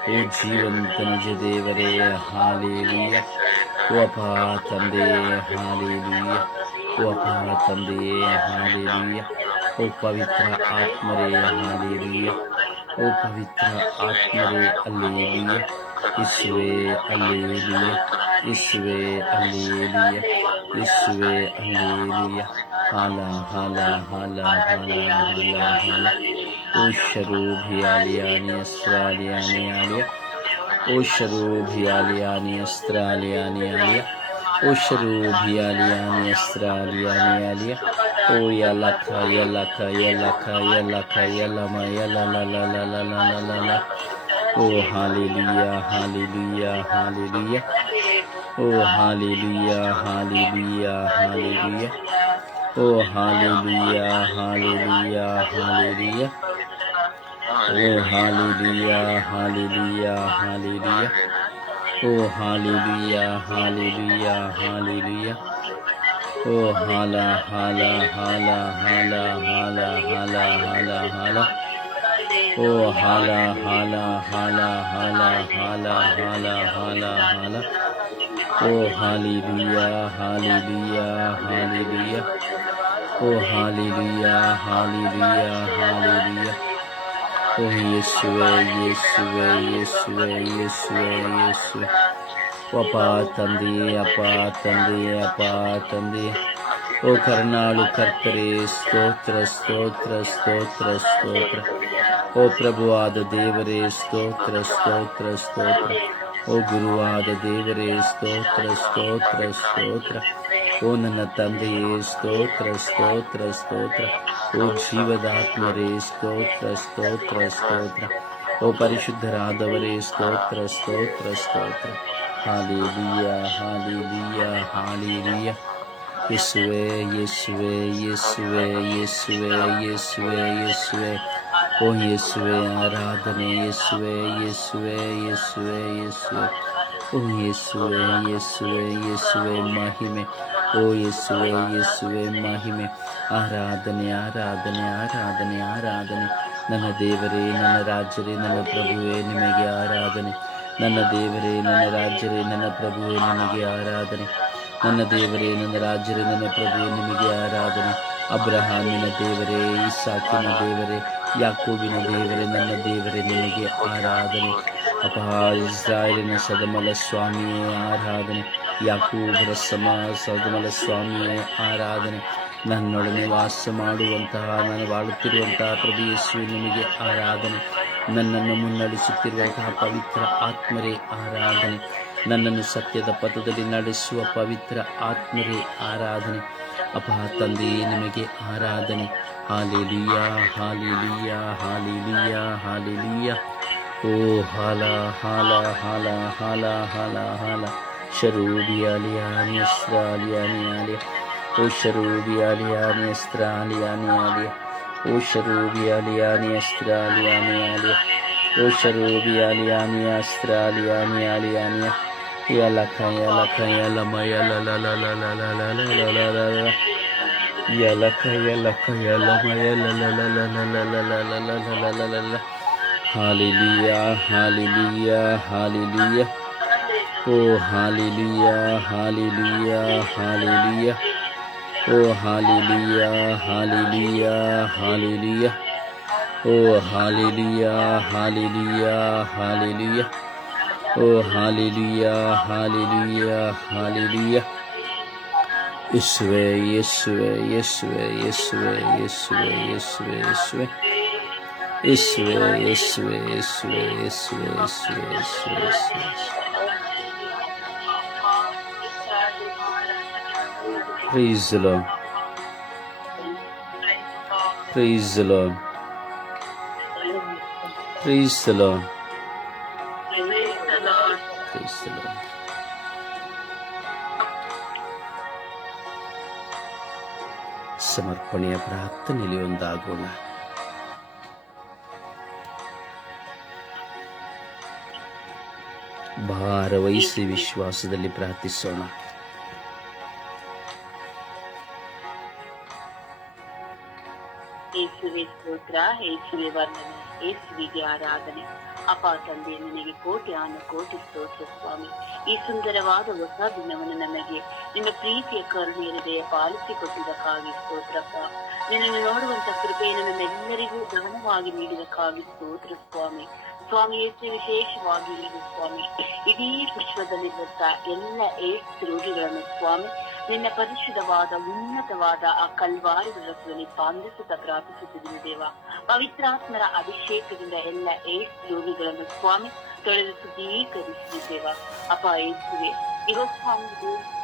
ಓ ಜೀವಂತ ನಿಜ ದೇವರೇ ಹಾಲೆಲೂಯಾ ಓ ಅಪ್ಪ ತಂದೆಯೇ ಹಾಲೆಲೂಯಾ ಓ ಅಪ್ಪ ತಂದೆಯೇ ಹಾಲೆಲೂಯಾ ಓ ಪವಿತ್ರ ಆತ್ಮರೇ ಹಾಲೆಲೂಯಾ ಓ ಪವಿತ್ರ ಆತ್ಮರೇ ಹಲ್ಲೆಲೂಯಾ ಯೇಸುವೆ ಹಲ್ಲೆಲೂಯಾ ಯೇಸುವೆ ಹಲ್ಲೆಲೂಯಾ ಯೇಸುವೆ ಹಲ್ಲೆಲೂಯಾ ಹಾಲ ಹಾಲ ಹಾಲ ಹಾಲ ಹಾಲ ಹಾಲ ಓ ಶರೂಭಿಯಾಲಿಯಾನಿ ಅಸ್ತ್ರಾಲಿಯಾನಿ ಆಲಿಯ ಓ ಶರೂಭಿಯಾಲಿಯಾನಿ ಅಸ್ತ್ರಾಲಿಯಾನಿ ಆಲಿಯ ಓ ಶರೂಭಿಯಾಲಿಯಾನಿ ಅಸ್ತ್ರಾಲಿಯಾನಿ ಆಲಿಯ ಓ ಯಲಕ ಯಲಕ ಯಲಕ ಯಲಕ ಯಲಮ ಯಲಲಲಲಲಲಲಲ ಓ ಹಾಲೆಲೂಯಾ ಹಾಲೆಲೂಯಾ ಹಾಲೆಲೂಯಾ ಓ ಹಾಲೆಲೂಯಾ ಹಾಲೆಲೂಯಾ ಹಾಲೆಲೂಯಾ ಓ ಹಾಲೆಲೂಯಾ ಹಾಲೆಲೂಯಾ ಹಾಲೆಲೂಯಾ ಓ ಹಾಲೆಲೂಯಾ ಹಾಲೆಲೂಯಾ ಹಾಲೆಲೂಯಾ ಓ ಹಾಲೆಲೂಯಾ ಹಾಲೆಲೂಯಾ ಹಾಲೆಲೂಯಾ ಓ ಹಾಲ ಹಾಲ ಹಾಲ ಹಾಲ ಹಾಲ ಹಾಲ ಹಾಲ ಹಾಲ ಓ ಹಾಲ ಹಾಲ ಹಾಲ ಹಾಲ ಹಾಲ ಹಾಲ ಹಾಲ ಹಾಲ ಓ ಹಾಲೆಲೂಯಾ ಹಾಲೆಲೂಯಾ ಹಾಲೆಲೂಯಾ ಓ ಹಾಲೆಲೂಯಾ ಹಾಲೆಲೂಯಾ ಹಾಲೆಲೂಯಾ ಓ ಯೇಸುವೆ ಯೇಸುವೆ ಯೇಸುವೆ ಯೇಸುವೆ ಯೇಸುವೆ ಅಪ್ಪ ತಂದೆಯೇ ಅಪ್ಪ ತಂದೆಯೇ ಅಪ್ಪ ತಂದೆಯೇ ಓ ಕರುಣಾಳು ಕರ್ತರೇ ಸ್ತೋತ್ರ ಸ್ತೋತ್ರ ಸ್ತೋತ್ರ ಸ್ತೋತ್ರ ಓ ಪ್ರಭುವಾದ ದೇವರೇ ಸ್ತೋತ್ರ ಸ್ತೋತ್ರ ಸ್ತೋತ್ರ ಓ ಗುರುವಾದ ದೇವರೇ ಸ್ತೋತ್ರ ಸ್ತೋತ್ರ ಸ್ತೋತ್ರ ಓ ನನ್ನ ತಂದೆಯೇ ಸ್ತೋತ್ರ ಸ್ತೋತ್ರ ಸ್ತೋತ್ರ ಓ ಜೀವದಾತ್ಮರೇ ಸ್ತೋತ್ರ ಸ್ತೋತ್ರ ಸ್ತೋತ್ರ ಓ ಪರಿಶುದ್ಧರಾದವರೇ ಸ್ತೋತ್ರ ಸ್ತೋತ್ರ ಸ್ತೋತ್ರ ಹಾಲೆಲೂಯಾ ಹಾಲೆಲೂಯಾ ಹಾಲೆಲೂಯಾ ಯೇಸುವೆ ಯೇಸುವೆ ಯೇಸುವೆ ಯೇಸುವೆ ಯೇಸುವೆ ಯೇಸುವೆ ಓ ಯೇಸುವೆ ಆರಾಧನೆ ಯೇಸುವೆ ಯೇಸುವೆ ಯೇಸುವೆ ಯೇಸುವೆ ಓ ಯೇಸುವೆ ಯೇಸುವೆ ಯೇಸುವೆ ಮಹಿಮೆ ಓ ಯೇಸುವೆ ಯೇಸುವೆ ಮಹಿಮೆ ಆರಾಧನೆ ಆರಾಧನೆ ಆರಾಧನೆ ಆರಾಧನೆ ನನ್ನ ದೇವರೇ, ನನ್ನ ರಾಜ್ಯರೇ, ನನ್ನ ಪ್ರಭುವೇ, ನಿಮಗೆ ಆರಾಧನೆ. ನನ್ನ ದೇವರೇ, ನನ್ನ ರಾಜ್ಯರೇ, ನನ್ನ ಪ್ರಭುವೇ, ನಿಮಗೆ ಆರಾಧನೆ. ನನ್ನ ದೇವರೇ, ನನ್ನ ರಾಜ್ಯರೇ, ನನ್ನ ಪ್ರಭುವೇ, ನಿಮಗೆ ಆರಾಧನೆ. ಅಬ್ರಹಾಮಿನ ದೇವರೇ, ಇಸಾಕಿನ ದೇವರೇ, ಯಾಕೋಬಿನ ದೇವರೇ, ನನ್ನ ದೇವರೇ, ನಿಮಗೆ ಆರಾಧನೆ. ಅಪ ಇಸ್ರಾಯೇಲಿನ ಸದಮಲ ಸ್ವಾಮಿಯೇ ಆರಾಧನೆ. ಯಾಕೋಬರ ಸದಮಲ ಸ್ವಾಮಿಯೇ ಆರಾಧನೆ. ನನ್ನೊಡನೆ ವಾಸ ಮಾಡುವಂತಹ, ನಾನು ಬಾಳುತ್ತಿರುವಂತಹ ಪ್ರಭು ಯೇಸುವೆ, ನಿಮಗೆ ಆರಾಧನೆ. ನನ್ನನ್ನು ಮುನ್ನಡೆಸುತ್ತಿರುವಂತಹ ಪವಿತ್ರ ಆತ್ಮರೇ ಆರಾಧನೆ. ನನ್ನನ್ನು ಸತ್ಯದ ಪಥದಲ್ಲಿ ನಡೆಸುವ ಪವಿತ್ರ ಆತ್ಮರೇ ಆರಾಧನೆ. ಅಪ ತಂದೆಯೇ, ನಿಮಗೆ ಆರಾಧನೆ. Hallelujah, hallelujah, hallelujah, hallelujah. ಓ ಹಾಲ ಹಾಲ ಹಾಲ ಹಾಲ ಹಾಲ ಹಾಲ ಶರೂಬಿಯಾಲಿಯಾನಿ ಅಸ್ತ್ರಾಲಿಯಾನಿಯಾಲಿಯ. ಓ ಶರೂಬಿಯಾಲಿಯಾನಿ ಅಸ್ತ್ರಾಲಿಯಾನಿಯಾಲಿಯ. ಓ ಶರೂಬಿಯಾಲಿಯಾನಿ ಅಸ್ತ್ರಾಲಿಯಾನಿಯಾಲಿಯ. ಓ ಶರೂಬಿಯಾಲಿಯಾನಿ ಅಸ್ತ್ರಾಲಿಯಾನಿಯಾಲಿಯಾನಿಯ. ಯಲಕ ಯಲಕ ಯಲಮ ಯಲಲಲಲಲಲಲಲಲಲಲಲ. ಯಲಕ ಯಲಕ ಯಲಮ ಯಲಲಲಲಲಲಲಲಲಲಲಲಲ. Hallelujah, hallelujah, hallelujah. ಓ ಹಾಲೆಲೂಯಾ, ಹಾಲೆಲೂಯಾ, ಹಾಲೆಲೂಯಾ. ಓ ಹಾಲೆಲೂಯಾ, ಹಾಲೆಲೂಯಾ, ಹಾಲೆಲೂಯಾ. ಓ ಹಾಲೆಲೂಯಾ, ಹಾಲೆಲೂಯಾ, ಹಾಲೆಲೂಯಾ. ಓ ಹಾಲೆಲೂಯಾ, ಹಾಲೆಲೂಯಾ, ಹಾಲೆಲೂಯಾ. ಯೇಸುವೆ, ಯೇಸುವೆ, ಯೇಸುವೆ, ಯೇಸುವೆ, ಯೇಸುವೆ, ಯೇಸುವೆ, ಯೇಸುವೆ. ಯೇಸುವೆ, ಯೇಸುವೆ, ಯೇಸುವೆ, ಯೇಸುವೆ, ಯೇಸುವೆ, ಯೇಸುವೆ, ಯೇಸುವೆ. Praise the Lord. Praise the Lord. Praise the Lord. Praise the Lord. ಸಮರ್ಪಣೆಯ ಪ್ರಾರ್ಥನೆಯಲ್ಲಿ ಒಂದಾಗೋಣ. ಭಾರವಹಿಸಿ ವಿಶ್ವಾಸದಲ್ಲಿ ಪ್ರಾರ್ಥಿಸೋಣ. ಯೇಸುವೆ ಸ್ತೋತ್ರ, ಯೇಸುವೆ ವಂದನೆ, ಯೇಸುವಿಗೆ ಆರಾಧನೆ. ಅಪ್ಪ ತಂದೆ, ನಿನಗೆ ಕೋಟಿ ಕೋಟಿ ಸ್ತೋತ್ರ ಸ್ವಾಮಿ. ಈ ಸುಂದರವಾದ ಹೊಸ ದಿನವನ್ನು ನಮಗೆ ನಿನ್ನ ಪ್ರೀತಿಯ ಕರುಣೆಯ ದಯ ಪಾಲಿಸಿಕೊಟ್ಟಿದ್ದಕ್ಕಾಗಿ ಸ್ತೋತ್ರಪ್ಪ. ನಿನ್ನನ್ನು ನೋಡುವಂತ ಕೃಪೆಯನ್ನು ನಮ್ಮೆಲ್ಲರಿಗೂ ದಾನವಾಗಿ ನೀಡಿದಕ್ಕಾಗಿ ಸ್ತೋತ್ರ ಸ್ವಾಮಿ. ಸ್ವಾಮಿ ಯೇಸು ವಿಶೇಷವಾಗಿ ನೀಡು ಸ್ವಾಮಿ. ಇಡೀ ವಿಶ್ವದಲ್ಲಿರುವಂತ ಎಲ್ಲ ಏಡ್ಸ್ ರೋಗಿಗಳನ್ನು ಸ್ವಾಮಿ ನಿನ್ನ ಪರಿಶುದ್ಧವಾದ ಉನ್ನತವಾದ ಆ ಕಲ್ವಾರಿ ರಕ್ತದಲ್ಲಿ ಬಂಧಿಸುತ್ತಾ ಪ್ರಾರ್ಥಿಸುತ್ತಿದ್ದೀನಿ ದೇವ. ಪವಿತ್ರಾತ್ಮರ ಅಭಿಷೇಕದಿಂದ ಎಲ್ಲ ಏಡ್ಸ್ ರೋಗಿಗಳನ್ನು ಸ್ವಾಮಿ ತೊಳೆದು ಶುದ್ಧೀಕರಿಸಿದ್ದೇವ. ಅಪ್ಪ ಯೇಸುವೆ, ಇರೋ ಸ್ವಾಮಿ,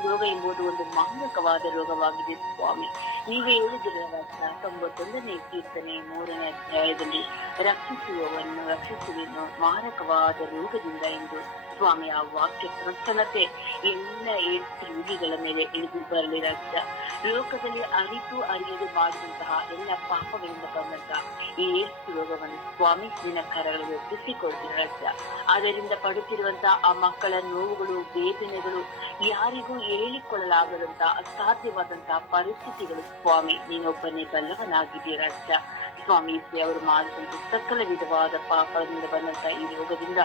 ರೋಗ ಎಂಬುದು ಒಂದು ಮಾರಕವಾದ ರೋಗವಾಗಿದೆ ಸ್ವಾಮಿ. ನೀವೇ ಹೇಳಿದಿರಲ್ಲ 91ನೇ ಕೀರ್ತನೆ 3ನೇ ಅಧ್ಯಾಯದಲ್ಲಿ, ರಕ್ಷಿಸುವೆನು ಮಾರಕವಾದ ರೋಗದಿಂದ ಎಂದು ಸ್ವಾಮಿ ಆ ವಾಕ್ಯ ಪ್ರಸನ್ನತೆ ಎಲ್ಲ ಏಡ್ಸ್ ರೋಗಿಗಳ ಮೇಲೆ ಇಳಿದು ಬರಲಿ ರಾಜ್ಯ. ಲೋಕದಲ್ಲಿ ಅರಿತು ಅರಿಯದೆ ಮಾಡಿದಂತಹ ಎಲ್ಲ ಪಾಪಗಳಿಂದ ಬಂದಂತಹ ಈ ಏಡ್ಸ್ ರೋಗವನ್ನು ಸ್ವಾಮಿ ನಿನ್ನ ಕರಗಳಿಗೆ ಒಪ್ಪಿಸಿಕೊಳ್ತೀನಿ ರಾಜ್ಯ. ಅದರಿಂದ ಪಡುತ್ತಿರುವಂತಹ ಆ ಮಕ್ಕಳ ನೋವುಗಳು, ವೇದನೆಗಳು ಯಾರಿಗೂ ಹೇಳಿಕೊಳ್ಳಲಾಗದಂತಹ ಅಸಾಧ್ಯವಾದಂತಹ ಪರಿಸ್ಥಿತಿಗಳು ಸ್ವಾಮಿ ನೀನೊಬ್ಬನೇ ಬಲ್ಲವನಾಗಿದೆಯ ರಾಜ್ಯ. ಸ್ವಾಮಿ ಅವರು ಮಾಡಿದಂತ ಸಕಲ ವಿಧವಾದ ಪಾಪದಿಂದ ಬಂದಂತಹ ಈ ರೋಗದಿಂದ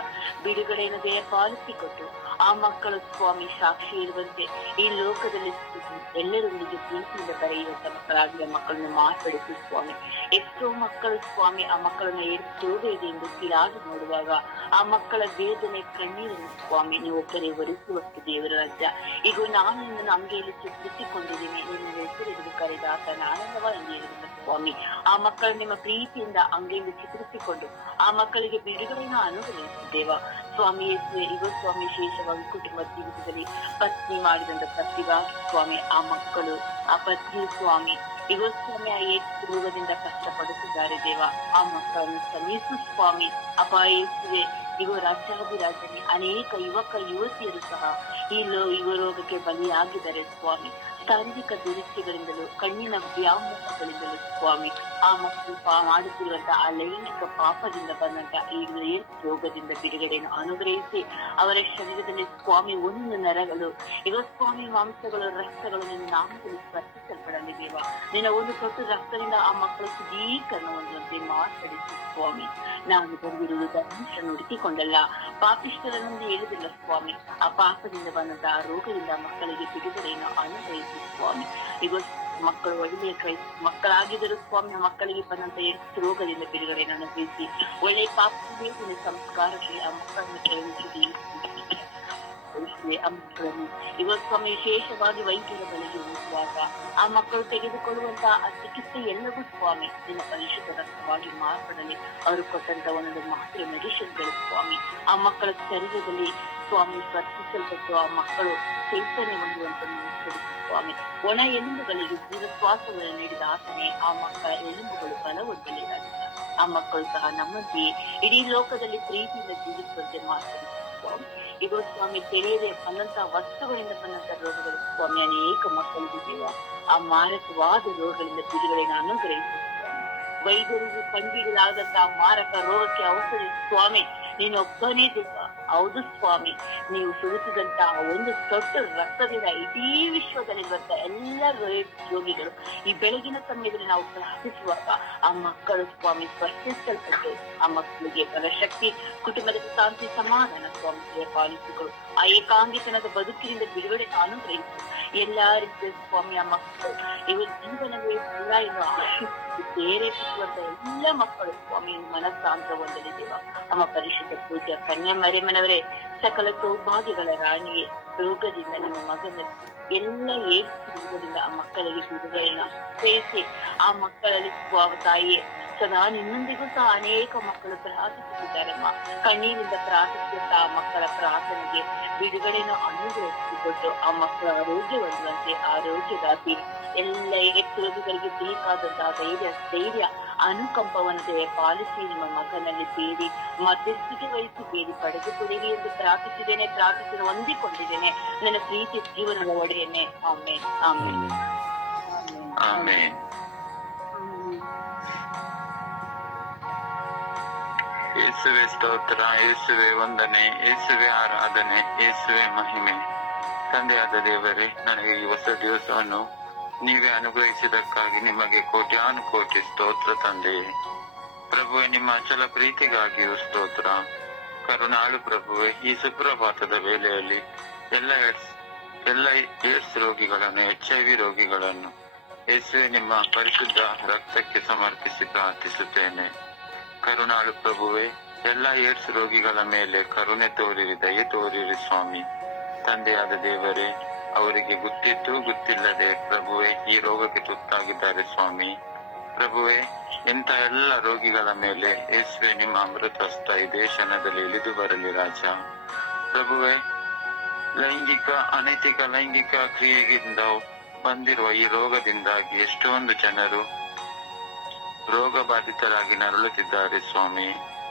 ಬಿಡುಗಡೆಯನ್ನು ದಯ ಪಾಲಿಸಿಕೊಟ್ಟು ಆ ಮಕ್ಕಳು ಸ್ವಾಮಿ ಸಾಕ್ಷಿ ಇರುವಂತೆ ಈ ಲೋಕದಲ್ಲಿ ಎಲ್ಲರೊಂದಿಗೆ ಪ್ರೀತಿಯಿಂದ ಬರೆಯುವಂತ ಮಕ್ಕಳಾಗಿ ಆ ಮಕ್ಕಳನ್ನು ಮಾರ್ಪಡಿಸಿ ಸ್ವಾಮಿ. ಎಷ್ಟೋ ಮಕ್ಕಳು ಸ್ವಾಮಿ ಆ ಮಕ್ಕಳನ್ನ ರೋಗ ಎಂದು ಕಿರಾಗಿ ನೋಡುವಾಗ ಆ ಮಕ್ಕಳ ವೇದನೆ ಕಣ್ಣೀರನ್ನು ಸ್ವಾಮಿ ನೀವು ಒಬ್ಬರೇ ಒರೆಸುವಷ್ಟು ದೇವರ ರಾಜ್ಯ. ಈಗ ನಾನು ನಿನ್ನನ್ನು ಅಂಗೈಯಲ್ಲಿ ಚಿತ್ರಿಸಿಕೊಂಡಿದ್ದೀನಿ, ನಿನ್ನ ಹೆಸರಿಗೂ ಕರೆದ ಆತನ ಆನಂದವ ಎಂದು ಸ್ವಾಮಿ ಆ ಮಕ್ಕಳು ನಿಮ್ಮ ಪ್ರೀತಿಯಿಂದ ಅಂಗೈಯಿಂದ ಚಿತ್ರಿಸಿಕೊಂಡು ಆ ಮಕ್ಕಳಿಗೆ ಬಿಡುಗಡೆಯನ್ನು ಅನುಗ್ರಹಿಸಿದ್ದೇವ ಸ್ವಾಮಿ. ಈಗ ಸ್ವಾಮಿ ವಿಶೇಷವಾಗಿ ಕುಟುಂಬ ಜೀವಿತದಲ್ಲಿ ಪತ್ನಿ ಮಾಡಿದಂತ ಪ್ರತಿಗಾಗಿ ಸ್ವಾಮಿ ಆ ಮಕ್ಕಳು ಆ ಪತ್ನಿ ಸ್ವಾಮಿ ಈಗ ಸ್ವಾಮಿ ಆ ಏಡ್ಸ್ ರೋಗದಿಂದ ಕಷ್ಟಪಡುತ್ತಿದ್ದಾರೆ ದೇವ. ಆ ಮಕ್ಕಳನ್ನು ಶ್ರಮಿಸು ಸ್ವಾಮಿ. ಅಪಾಯಿಸುವೆ ಈಗ ರಾಜ್ಯಾಧಿರಾಜನೇ ಅನೇಕ ಯುವಕ ಯುವತಿಯರು ಸಹ ಈ ರೋಗಕ್ಕೆ ಬಲಿಯಾಗಿದ್ದಾರೆ ಸ್ವಾಮಿ. ಶಾರೀರಿಕ ದುರಿಸ್ಯಗಳಿಂದಲೂ ಕಣ್ಣಿನ ವ್ಯಾಮೋಹಗಳಿಂದಲೂ ಸ್ವಾಮಿ ಆ ಮಕ್ಕಳು ಮಾಡುತ್ತಿರುವಂತಹ ಆ ಲೈಂಗಿಕ ಪಾಪದಿಂದ ಬಂದಂತಹ ಈ ಏಡ್ಸ್ ರೋಗದಿಂದ ಬಿಡುಗಡೆಯನ್ನು ಅನುಗ್ರಹಿಸಿ ಅವರ ಶರೀರದಲ್ಲಿ ಸ್ವಾಮಿ ಒಂದು ನರಗಳು ಈಗ ಸ್ವಾಮಿ ಮಾಂಸಗಳು ರಕ್ತಗಳು ನಿನ್ನ ನಾಮದಲ್ಲಿ ಸ್ಪರ್ಶಿಸಲ್ಪಡಲಿ ದೇವ. ನಿನ್ನ ಒಂದು ತೊಟ್ಟು ರಕ್ತದಿಂದ ಆ ಮಕ್ಕಳು ಶುದ್ಧೀಕರಣ ಹೊಂದುವಂತೆ ಮಾರ್ಪಡಿಸಿ ಸ್ವಾಮಿ. ನಾನು ಬಂದಿರುವುದು ಧರ್ಮವನ್ನು ಹುಡುಕಿಕೊಂಡಲ್ಲ, ಪಾಪಿಷ್ಟರನ್ನು ಹೇಳಿದಿಲ್ಲ ಸ್ವಾಮಿ. ಆ ಪಾಪದಿಂದ ಬಂದಂತಹ ರೋಗದಿಂದ ಮಕ್ಕಳಿಗೆ ಬಿಡುಗಡೆಯನ್ನು ಅನುಗ್ರಹಿಸಿ ಸ್ವಾಮಿ. ಈಗ ಮಕ್ಕಳು ಒಳ್ಳೆಯ ಮಕ್ಕಳಾಗಿದ್ದರೂ ಸ್ವಾಮಿ ಮಕ್ಕಳಿಗೆ ಬಂದಂತ ಎಷ್ಟು ರೋಗದಿಂದ ಬಿಡುಗಡೆಯನ್ನು ಅನುಗ್ರಹಿಸಿ ಒಳ್ಳೆಯ ಪಾಪಕ್ಕೆ ಸಂಸ್ಕಾರಕ್ಕೆ ಆ ಮಕ್ಕಳನ್ನು ಪ್ರಯೋಗಿಸಿ ಆ ಮಕ್ಕಳನ್ನು ಇವತ್ತು ಸ್ವಾಮಿ ವಿಶೇಷವಾಗಿ ವೈದ್ಯರ ಬಳಿಗೆ ಹೋಗುವಾಗ ಆ ಮಕ್ಕಳು ತೆಗೆದುಕೊಳ್ಳುವಂತಹ ಆ ಚಿಕಿತ್ಸೆ ಎಲ್ಲವೂ ಸ್ವಾಮಿ ನಿನ್ನ ಪರಿಶುದ್ಧ ರಕ್ತವಾಗಿ ಮಾರ್ಪಡಲಿ. ಅವರು ಕೊಟ್ಟಂತ ಒಂದೊಂದು ಮಾತ್ರ ಮೆಡಿಸಿನ್ಗಳು ಸ್ವಾಮಿ ಆ ಮಕ್ಕಳ ಶರೀರದಲ್ಲಿ ಸ್ವಾಮಿ ಸ್ಪರ್ಶಿಸಲ್ಪಟ್ಟು ಆ ಮಕ್ಕಳು ಚೈತನ್ಯ ಹೊಂದುವಂತ ಸ್ವಾಮಿ. ಒಣ ಎಲುಬುಗಳಿಗೆ ಜೀವಶ್ವಾಸಗಳನ್ನು ನೀಡಿದ ಆತನೇ ಆ ಮಕ್ಕಳ ಎಲುಬುಗಳು ಬಲವೊಂದಲಿರಾಗಿಲ್ಲ. ಆ ಮಕ್ಕಳು ಸಹ ನಮ್ಮಂತೆಯೇ ಇಡೀ ಲೋಕದಲ್ಲಿ ಪ್ರೀತಿಯಿಂದ ಜೀವಿಸುವಂತೆ ಮಾತಾಡಿ ಸ್ವಾಮಿ. ಇದು ಸ್ವಾಮಿ ತಿಳಿಯದೆ ಬಂದಂತಹ ವಸ್ತುಗಳಿಂದ ಬಂದಂತಹ ರೋಗಗಳು ಸ್ವಾಮಿ ಅನೇಕ ಮಕ್ಕಳಿಗೆ ಆ ಮಾರಕವಾದ ರೋಗಗಳಿಂದ ಬಿಡುಗಡೆಯನ್ನು ಅನುಗ್ರಹಿಸಿ ವೈದ್ಯರಿಗೆ ಕಂಡುಹಿಡಿಯಲಾದಂತಹ ಮಾರಕ ರೋಗಕ್ಕೆ ಔಷಧಿ ಸ್ವಾಮಿ ನೀನೊಬ್ಬನೇ ದೇವ. ಹೌದು ಸ್ವಾಮಿ, ನೀವು ಸುರಿಸಿದಂತಹ ಒಂದು ದೊಡ್ಡ ರಕ್ತದಿಂದ ಇಡೀ ವಿಶ್ವದಲ್ಲಿರುವಂತಹ ಎಲ್ಲ ರೋಗಿಗಳು ಈ ಬೆಳಗಿನ ಸಮಯದಲ್ಲಿ ನಾವು ಪ್ರಾರ್ಥಿಸುವಾಗ ಆ ಮಕ್ಕಳು ಸ್ವಾಮಿ ಸ್ಪರ್ಶಿಸಲ್ಪಟ್ಟು ಆ ಮಕ್ಕಳಿಗೆ ಬಲಶಕ್ತಿ, ಕುಟುಂಬದ ಶಾಂತಿ, ಸಮಾಧಾನ ಸ್ವಾಮಿಗೆ ಪಾಲಿಸಿಗಳು ಆ ಏಕಾಂಗಿತನದ ಬದುಕಿನಿಂದ ಬಿಡುಗಡೆ ಅನುಗ್ರಹಿಸಿ ಎಲ್ಲಾ ರೀತಿಯ ಸ್ವಾಮಿ ಆ ಮಕ್ಕಳು ಇವರು ಜೀವನವೇ ಎಲ್ಲ ಪ್ರೇರೇಪಿಸುವಂತ ಎಲ್ಲ ಮಕ್ಕಳು ಸ್ವಾಮಿ ಮನಸ್ಸಾಂತ ಹೊಂದಲಿದ್ದೇವ. ನಮ್ಮ ಪರಿಶುದ್ಧ ಪೂಜಾ ಕನ್ಯಾ ಮರಿಯಮ್ಮನವರೇ, ಸಕಲ ಸೌಭಾಗ್ಯಗಳ ರಾಣಿಯೇ, ರೋಗದಿಂದ ನಿಮ್ಮ ಮಗನ ಎಲ್ಲ ಏಕದಿಂದ ಆ ಮಕ್ಕಳಿಗೆ ಬಿಡುಗಡೆಯನ್ನು ಸೇರಿಸಿ ಆ ಮಕ್ಕಳಲ್ಲಿ ತಾಯಿಯೇ ಸದಾ ನಿನ್ನೊಂದಿಗೂ ಸಹ ಅನೇಕ ಮಕ್ಕಳು ಪ್ರಾರ್ಥಿಸುತ್ತಿದ್ದಾರಮ್ಮ. ಕಣ್ಣೀರಿಂದ ಪ್ರಾರ್ಥಿಸುವಂತ ಆ ಮಕ್ಕಳ ಪ್ರಾರ್ಥನೆಗೆ ಬಿಡುಗಡೆಯನ್ನು ಅನುಗ್ರಹಿಸಿಕೊಟ್ಟು ಆ ಮಕ್ಕಳ ಆರೋಗ್ಯ ಹೊಂದುವಂತೆ ಆರೋಗ್ಯದಾಗಿ ಎಲ್ಲ ರೋಗಿಗಳಿಗೆ ಬೇಕಾದಂತಹ ಧೈರ್ಯ ಅನುಕಂಪವನ್ನು ಪಾಲಿಸಿ ನಿಮ್ಮ ಮಗನಲ್ಲಿ ಬೇಡಿ ಮಧ್ಯಸ್ಥಿಕೆ ವಹಿಸಿ ಬೇಡಿ ಪಡೆದುಕೊಳ್ಳಿರಿ ಎಂದು ಪ್ರಾರ್ಥಿಸಿದ ಹೊಂದಿಕೊಂಡಿದ್ದೇನೆ ನನ್ನ ಪ್ರೀತಿ ಜೀವನದ ಒಡೆಯನ್ನೇ. ಆಮೇನ್ ಆಮೇನ್ ಆಮೇನ್. ಯೇಸುವೆ ಸ್ತೋತ್ರ, ಯೇಸುವೆ ವಂದನೆ, ಯೇಸುವೆ ಆರಾಧನೆ, ಯೇಸುವೆ ಮಹಿಮೆ. ತಂದೆಯಾದ ದೇವರೇ, ನನಗೆ ಈ ಹೊಸ ದಿವಸವನ್ನು ನೀವೇ ಅನುಗ್ರಹಿಸಿದಕ್ಕಾಗಿ ನಿಮಗೆ ಕೋಟ್ಯಾನುಕೋಟಿ ಸ್ತೋತ್ರ ತಂದೆಯೇ. ಪ್ರಭುವೆ, ನಿಮ್ಮ ಅಚಲ ಪ್ರೀತಿಗಾಗಿಯೂ ಸ್ತೋತ್ರ. ಕರುಣಾಳು ಪ್ರಭುವೆ, ಈ ಸುಪ್ರಭಾತದ ವೇಳೆಯಲ್ಲಿ ಎಲ್ಲ ಏಡ್ಸ್ ರೋಗಿಗಳನ್ನು, HIV ರೋಗಿಗಳನ್ನು ಯೇಸುವೆ ನಿಮ್ಮ ಪರಿಶುದ್ಧ ರಕ್ತಕ್ಕೆ ಸಮರ್ಪಿಸಿ ಪ್ರಾರ್ಥಿಸುತ್ತೇನೆ. ಕರುಣಾಳು ಪ್ರಭುವೆ, ಎಲ್ಲ ಏಡ್ಸ್ ರೋಗಿಗಳ ಮೇಲೆ ಕರುಣೆ ತೋರಿರಿ, ದಯೆ ತೋರಿರಿ ಸ್ವಾಮಿ. ತಂದೆಯಾದ ದೇವರೇ, ಅವರಿಗೆ ಗೊತ್ತಿದ್ದು ಗೊತ್ತಿಲ್ಲದೆ ಪ್ರಭುವೆ ಈ ರೋಗಕ್ಕೆ ತುತ್ತಾಗಿದ್ದಾರೆ ಸ್ವಾಮಿ. ಪ್ರಭುವೆ, ಇಂಥ ಎಲ್ಲ ರೋಗಿಗಳ ಮೇಲೆ ಯೇಸುವೆ ನಿಮ್ಮ ಅಮೃತ ಹಸ್ತ ಇದೇ ಕ್ಷಣದಲ್ಲಿ ಇಳಿದು ಬರಲಿ ರಾಜ. ಪ್ರಭುವೆ, ಅನೈತಿಕ ಲೈಂಗಿಕ ಕ್ರಿಯೆಯಿಂದ ಬಂದಿರುವ ಈ ರೋಗದಿಂದಾಗಿ ಎಷ್ಟೊಂದು ಜನರು ರೋಗ ಬಾಧಿತರಾಗಿ ನರಳುತ್ತಿದ್ದಾರೆ ಸ್ವಾಮಿ.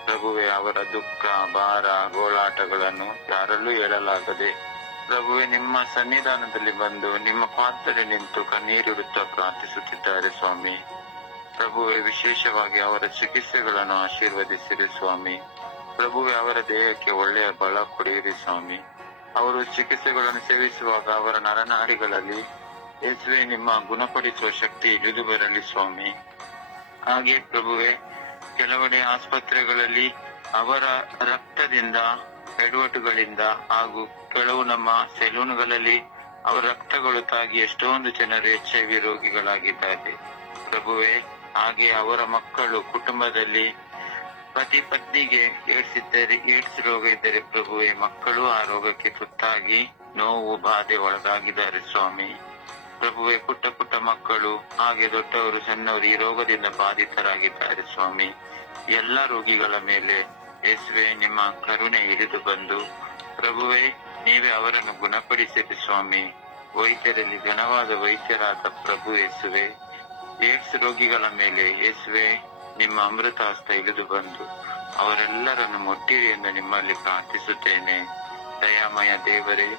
ಪ್ರಭುವೆ, ಅವರ ದುಃಖ, ಭಾರ, ಗೋಳಾಟಗಳನ್ನು ಯಾರಲ್ಲೂ ಹೇಳಲಾಗದೆ ಪ್ರಭುವೆ ನಿಮ್ಮ ಸನ್ನಿಧಾನದಲ್ಲಿ ಬಂದು ನಿಮ್ಮ ಪಾತ್ರೆ ನಿಂತು ಕಣ್ಣೀರಿಡುತ್ತಾ ಪ್ರಾರ್ಥಿಸುತ್ತಿದ್ದಾರೆ ಸ್ವಾಮಿ. ಪ್ರಭುವೆ, ವಿಶೇಷವಾಗಿ ಅವರ ಚಿಕಿತ್ಸೆಗಳನ್ನು ಆಶೀರ್ವದಿಸಿರಿ ಸ್ವಾಮಿ. ಪ್ರಭುವೆ, ಅವರ ದೇಹಕ್ಕೆ ಒಳ್ಳೆಯ ಬಲ ಕೊಡಿಯಿರಿ ಸ್ವಾಮಿ. ಅವರು ಚಿಕಿತ್ಸೆಗಳನ್ನು ಸೇವಿಸುವಾಗ ಅವರ ನರನಾಡಿಗಳಲ್ಲಿ ಯೇಸುವೆ ನಿಮ್ಮ ಗುಣಪಡಿಸುವ ಶಕ್ತಿ ಇಳಿದು ಬರಲಿ ಸ್ವಾಮಿ. ಹಾಗೆ ಪ್ರಭುವೆ, ಕೆಲವೆಡೆ ಆಸ್ಪತ್ರೆಗಳಲ್ಲಿ ಅವರ ರಕ್ತದಿಂದ, ಎಡವಟುಗಳಿಂದ ಹಾಗೂ ಕೆಲವು ನಮ್ಮ ಸೆಲೂನ್ಗಳಲ್ಲಿ ಅವರ ರಕ್ತಗಳು ತಾಗಿ ಎಷ್ಟೊಂದು ಜನರು HIV ರೋಗಿಗಳಾಗಿದ್ದಾರೆ ಪ್ರಭುವೆ. ಹಾಗೆ ಅವರ ಮಕ್ಕಳು, ಕುಟುಂಬದಲ್ಲಿ ಪತಿ ಪತ್ನಿಗೆ ಏಡ್ಸ್ ರೋಗ ಇದ್ದರೆ ಪ್ರಭುವೆ, ಮಕ್ಕಳು ಆ ರೋಗಕ್ಕೆ ತುತ್ತಾಗಿ ನೋವು, ಬಾಧೆ ಒಳಗಾಗಿದ್ದಾರೆ ಸ್ವಾಮಿ. ಪ್ರಭುವೆ, ಪುಟ್ಟ ಮಕ್ಕಳು ಹಾಗೆ ದೊಡ್ಡವರು, ಸಣ್ಣವರು ಈ ರೋಗದಿಂದ ಬಾಧಿತರಾಗಿದ್ದಾರೆ ಸ್ವಾಮಿ. ಎಲ್ಲ ರೋಗಿಗಳ ಮೇಲೆ ಯೇಸುವೆ ನಿಮ್ಮ ಕರುಣೆ ಇಳಿದು ಬಂದು ಪ್ರಭುವೆ ನೀವೇ ಅವರನ್ನು ಗುಣಪಡಿಸಿರಿ ಸ್ವಾಮಿ. ವೈದ್ಯರಲ್ಲಿ ಘನವಾದ ವೈದ್ಯರಾದ ಪ್ರಭು ಯೇಸುವೆ, ಏಡ್ಸ್ ರೋಗಿಗಳ ಮೇಲೆ ಯೇಸುವೆ ನಿಮ್ಮ ಅಮೃತ ಹಸ್ತ ಇಳಿದು ಬಂದು ಅವರೆಲ್ಲರನ್ನು ಮುಟ್ಟಿರಿ ಎಂದು ನಿಮ್ಮಲ್ಲಿ ಪ್ರಾರ್ಥಿಸುತ್ತೇನೆ. ದಯಾಮಯ ದೇವರೇ,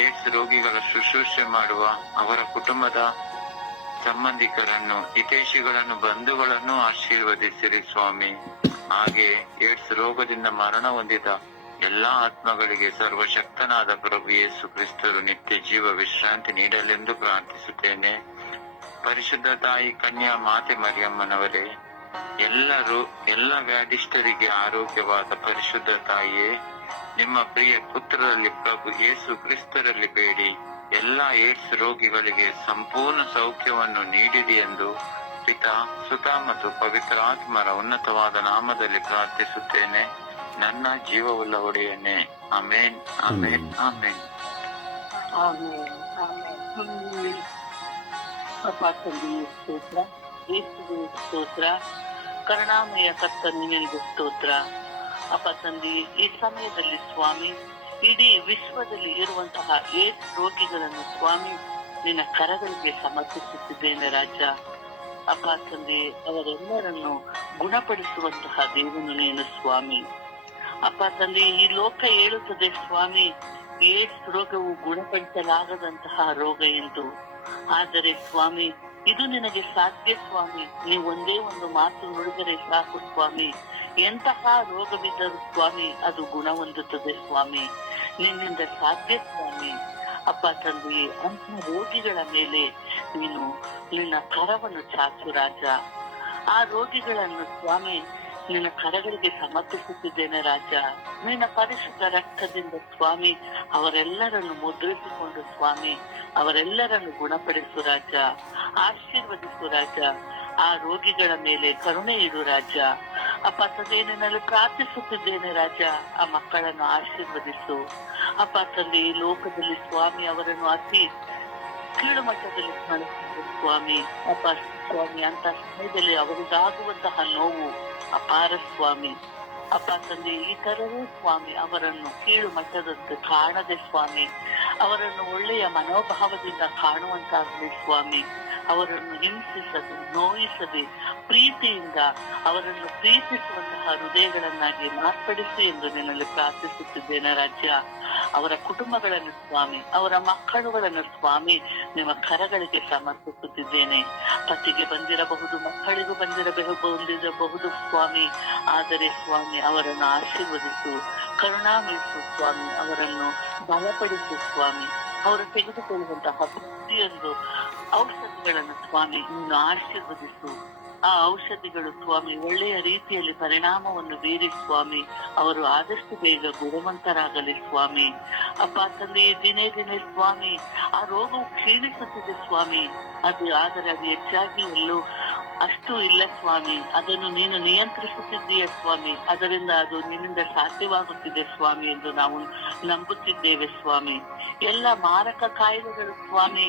ಏಡ್ಸ್ ರೋಗಿಗಳ ಶುಶ್ರೂಷೆ ಮಾಡುವ ಅವರ ಕುಟುಂಬದ ಸಂಬಂಧಿಕರನ್ನು, ಹಿತೈಷಿಗಳನ್ನು, ಬಂಧುಗಳನ್ನು ಆಶೀರ್ವದಿಸಿರಿ ಸ್ವಾಮಿ. ಹಾಗೆ ಏಡ್ಸ್ ರೋಗದಿಂದ ಮರಣ ಹೊಂದಿದ ಎಲ್ಲಾ ಆತ್ಮಗಳಿಗೆ ಸರ್ವಶಕ್ತನಾದ ಪ್ರಭು ಯೇಸು ಕ್ರಿಸ್ತರು ನಿತ್ಯ ಜೀವ ವಿಶ್ರಾಂತಿ ನೀಡಲೆಂದು ಪ್ರಾರ್ಥಿಸುತ್ತೇನೆ. ಪರಿಶುದ್ಧ ತಾಯಿ ಕನ್ಯಾ ಮಾತೆ ಮರಿಯಮ್ಮನವರೇ, ಎಲ್ಲ ವ್ಯಾಧಿಷ್ಠರಿಗೆ ಆರೋಗ್ಯವಾದ ಪರಿಶುದ್ಧ ತಾಯಿಯೇ, ನಿಮ್ಮ ಪ್ರಿಯ ಪುತ್ರರಲ್ಲಿ ಪ್ರಭು ಯೇಸು ಕ್ರಿಸ್ತರಲ್ಲಿ ಬೇಡಿ ಎಲ್ಲಾ ಏಡ್ಸ್ ರೋಗಿಗಳಿಗೆ ಸಂಪೂರ್ಣ ಸೌಖ್ಯವನ್ನು ನೀಡಿರಿ ಎಂದು ಪಿತಾ, ಸುತ ಮತ್ತು ಪವಿತ್ರ ಆತ್ಮರ ಉನ್ನತವಾದ ನಾಮದಲ್ಲಿ ಪ್ರಾರ್ಥಿಸುತ್ತೇನೆ, ನನ್ನ ಜೀವವುಳ್ಳ ಒಡೆಯನೇ. ಆಮೇನ್, ಆಮೇನ್, ಆಮೇನ್. Amen, amen. ಅಪ್ಪ ತಂದೆಯೇ ಸ್ತೋತ್ರ, ಯೇಸುವೇ ಸ್ತೋತ್ರ, ಕರುಣಾಮಯ ಕರ್ತನೇ ನಿನಗೆ ಸ್ತೋತ್ರ. ಅಪ್ಪ ತಂದೆ, ಈ ಸಮಯದಲ್ಲಿ ಸ್ವಾಮಿ ಇಡೀ ವಿಶ್ವದಲ್ಲಿ ಇರುವಂತಹ ಏಡ್ಸ್ ರೋಗಿಗಳನ್ನು ಸ್ವಾಮಿ ನಿನ್ನ ಕರಗಳಿಗೆ ಸಮರ್ಪಿಸುತ್ತಿದ್ದೇನೆ ರಾಜ. ಅಪ್ಪ ತಂದೆ, ಅವರೆಲ್ಲರನ್ನು ಗುಣಪಡಿಸುವಂತಹ ದೇವನು ನೀನು ಸ್ವಾಮಿ. ಅಪ್ಪ ತಂದೆ, ಈ ಲೋಕ ಹೇಳುತ್ತದೆ ಸ್ವಾಮಿ ಏಡ್ಸ್ ರೋಗವು ಗುಣಪಡಿಸಲಾಗದಂತಹ ರೋಗ ಎಂದು. ಆದರೆ ಸ್ವಾಮಿ ಇದು ನಿನಗೆ ಸಾಧ್ಯ ಸ್ವಾಮಿ. ನೀವು ಒಂದೇ ಒಂದು ಮಾತು ನುಡಿದರೆ ಸಾಕು ಸ್ವಾಮಿ, ಎಂತಹ ರೋಗವಿದ್ದರೂ ಸ್ವಾಮಿ ಅದು ಗುಣ ಹೊಂದುತ್ತದೆ ಸ್ವಾಮಿ. ನಿನ್ನಿಂದ ಸಾಧ್ಯ ಸ್ವಾಮಿ. ಅಪ್ಪ ತಂದೆಯೇ, ಅಂತಹ ರೋಗಿಗಳ ಮೇಲೆ ನೀನು ನಿನ್ನ ಕರವನ್ನು ಚಾಚು ರಾಜ. ಆ ರೋಗಿಗಳನ್ನು ಸ್ವಾಮಿ ನಿನ್ನ ಕರಗಳಿಗೆ ಸಮರ್ಪಿಸುತ್ತಿದ್ದೇನೆ ರಾಜ. ನಿನ್ನ ಪರಿಶುದ್ಧ ರಕ್ತದಿಂದ ಸ್ವಾಮಿ ಅವರೆಲ್ಲರನ್ನು ಮುದ್ರಿಸಿಕೊಂಡು ಸ್ವಾಮಿ ಅವರೆಲ್ಲರನ್ನು ಗುಣಪಡಿಸು ರಾಜ. ಆಶೀರ್ವದಿಸು ರಾಜ. ಆ ರೋಗಿಗಳ ಮೇಲೆ ಕರುಣೆ ಇಡು ರಾಜ. ಅಪ್ಪ ತಂದೆ, ನಿನ್ನಲ್ಲಿ ಪ್ರಾರ್ಥಿಸುತ್ತಿದ್ದೇನೆ ರಾಜ, ಆ ಮಕ್ಕಳನ್ನು ಆಶೀರ್ವದಿಸು. ಅಪ್ಪ ತಂದೆ, ಈ ಲೋಕದಲ್ಲಿ ಸ್ವಾಮಿ ಅವರನ್ನು ಅತಿ ಕೀಳು ಮಟ್ಟದಲ್ಲಿ ಕಾಣಿಸುತ್ತದೆ ಸ್ವಾಮಿ. ಅಪ್ಪ ಸ್ವಾಮಿ, ಅಂತ ಸಮಯದಲ್ಲಿ ಅವರಿಗಾಗುವಂತಹ ನೋವು ಅಪಾರ ಸ್ವಾಮಿ. ಅಪ್ಪ ತಂದೆ, ಈ ತರವೂ ಸ್ವಾಮಿ ಅವರನ್ನು ಕೀಳು ಮಟ್ಟದಂತೆ ಕಾಣದೆ ಸ್ವಾಮಿ ಅವರನ್ನು ಒಳ್ಳೆಯ ಮನೋಭಾವದಿಂದ ಕಾಣುವಂತಾಗಲಿ ಸ್ವಾಮಿ. ಅವರನ್ನು ಹಿಂಸಿಸದೆ, ನೋಯಿಸದೆ, ಪ್ರೀತಿಯಿಂದ ಅವರನ್ನು ಪ್ರೀತಿಸುವಂತಹ ಹೃದಯಗಳನ್ನಾಗಿ ಮಾರ್ಪಡಿಸಿ ಎಂದು ನಿನ್ನಲ್ಲಿ ಪ್ರಾರ್ಥಿಸುತ್ತಿದ್ದೇನೆ ರಾಜ್ಯ. ಅವರ ಕುಟುಂಬಗಳನ್ನು ಸ್ವಾಮಿ, ಅವರ ಮಕ್ಕಳುಗಳನ್ನು ಸ್ವಾಮಿ ನಿಮ್ಮ ಕರಗಳಿಗೆ ಸಮರ್ಪಿಸುತ್ತಿದ್ದೇನೆ. ಪತಿಗೆ ಬಂದಿರಬಹುದು, ಮಕ್ಕಳಿಗೂ ಬಂದಿರಬಹುದು ಸ್ವಾಮಿ. ಆದರೆ ಸ್ವಾಮಿ ಅವರನ್ನು ಆಶೀರ್ವದಿಸು, ಕರುಣಾಮಯಿಸು ಸ್ವಾಮಿ. ಅವರನ್ನು ಬಲಪಡಿಸು ಸ್ವಾಮಿ. ಅವರು ತೆಗೆದುಕೊಳ್ಳುವಂತಹ ಪ್ರತಿಯೊಂದು ಔಷಧಿಗಳನ್ನು ಸ್ವಾಮಿ ನೀನು ಆಶೀರ್ವದಿಸು. ಆ ಔಷಧಿಗಳು ಸ್ವಾಮಿ ಒಳ್ಳೆಯ ರೀತಿಯಲ್ಲಿ ಪರಿಣಾಮವನ್ನು ಬೀರಿ ಸ್ವಾಮಿ ಅವರು ಆದಷ್ಟು ಬೇಗ ಗುಣವಂತರಾಗಲಿ ಸ್ವಾಮಿ. ಅಪ್ಪ ತಂದೆ, ದಿನೇ ದಿನೇ ಸ್ವಾಮಿ ಆ ರೋಗವು ಕ್ಷೀಣಿಸುತ್ತಿದೆ ಸ್ವಾಮಿ. ಆದರೆ ಅದು ಹೆಚ್ಚಾಗಿ ಎಲ್ಲೂ ಅಷ್ಟು ಇಲ್ಲ ಸ್ವಾಮಿ. ಅದನ್ನು ನೀನು ನಿಯಂತ್ರಿಸುತ್ತಿದ್ದೀಯ ಸ್ವಾಮಿ. ಅದರಿಂದ ಅದು ನಿನ್ನಿಂದ ಸಾಧ್ಯವಾಗುತ್ತಿದೆ ಸ್ವಾಮಿ ಎಂದು ನಾವು ನಂಬುತ್ತಿದ್ದೇವೆ ಸ್ವಾಮಿ. ಎಲ್ಲ ಮಾರಕ ಕಾಯಿಲೆಗಳು ಸ್ವಾಮಿ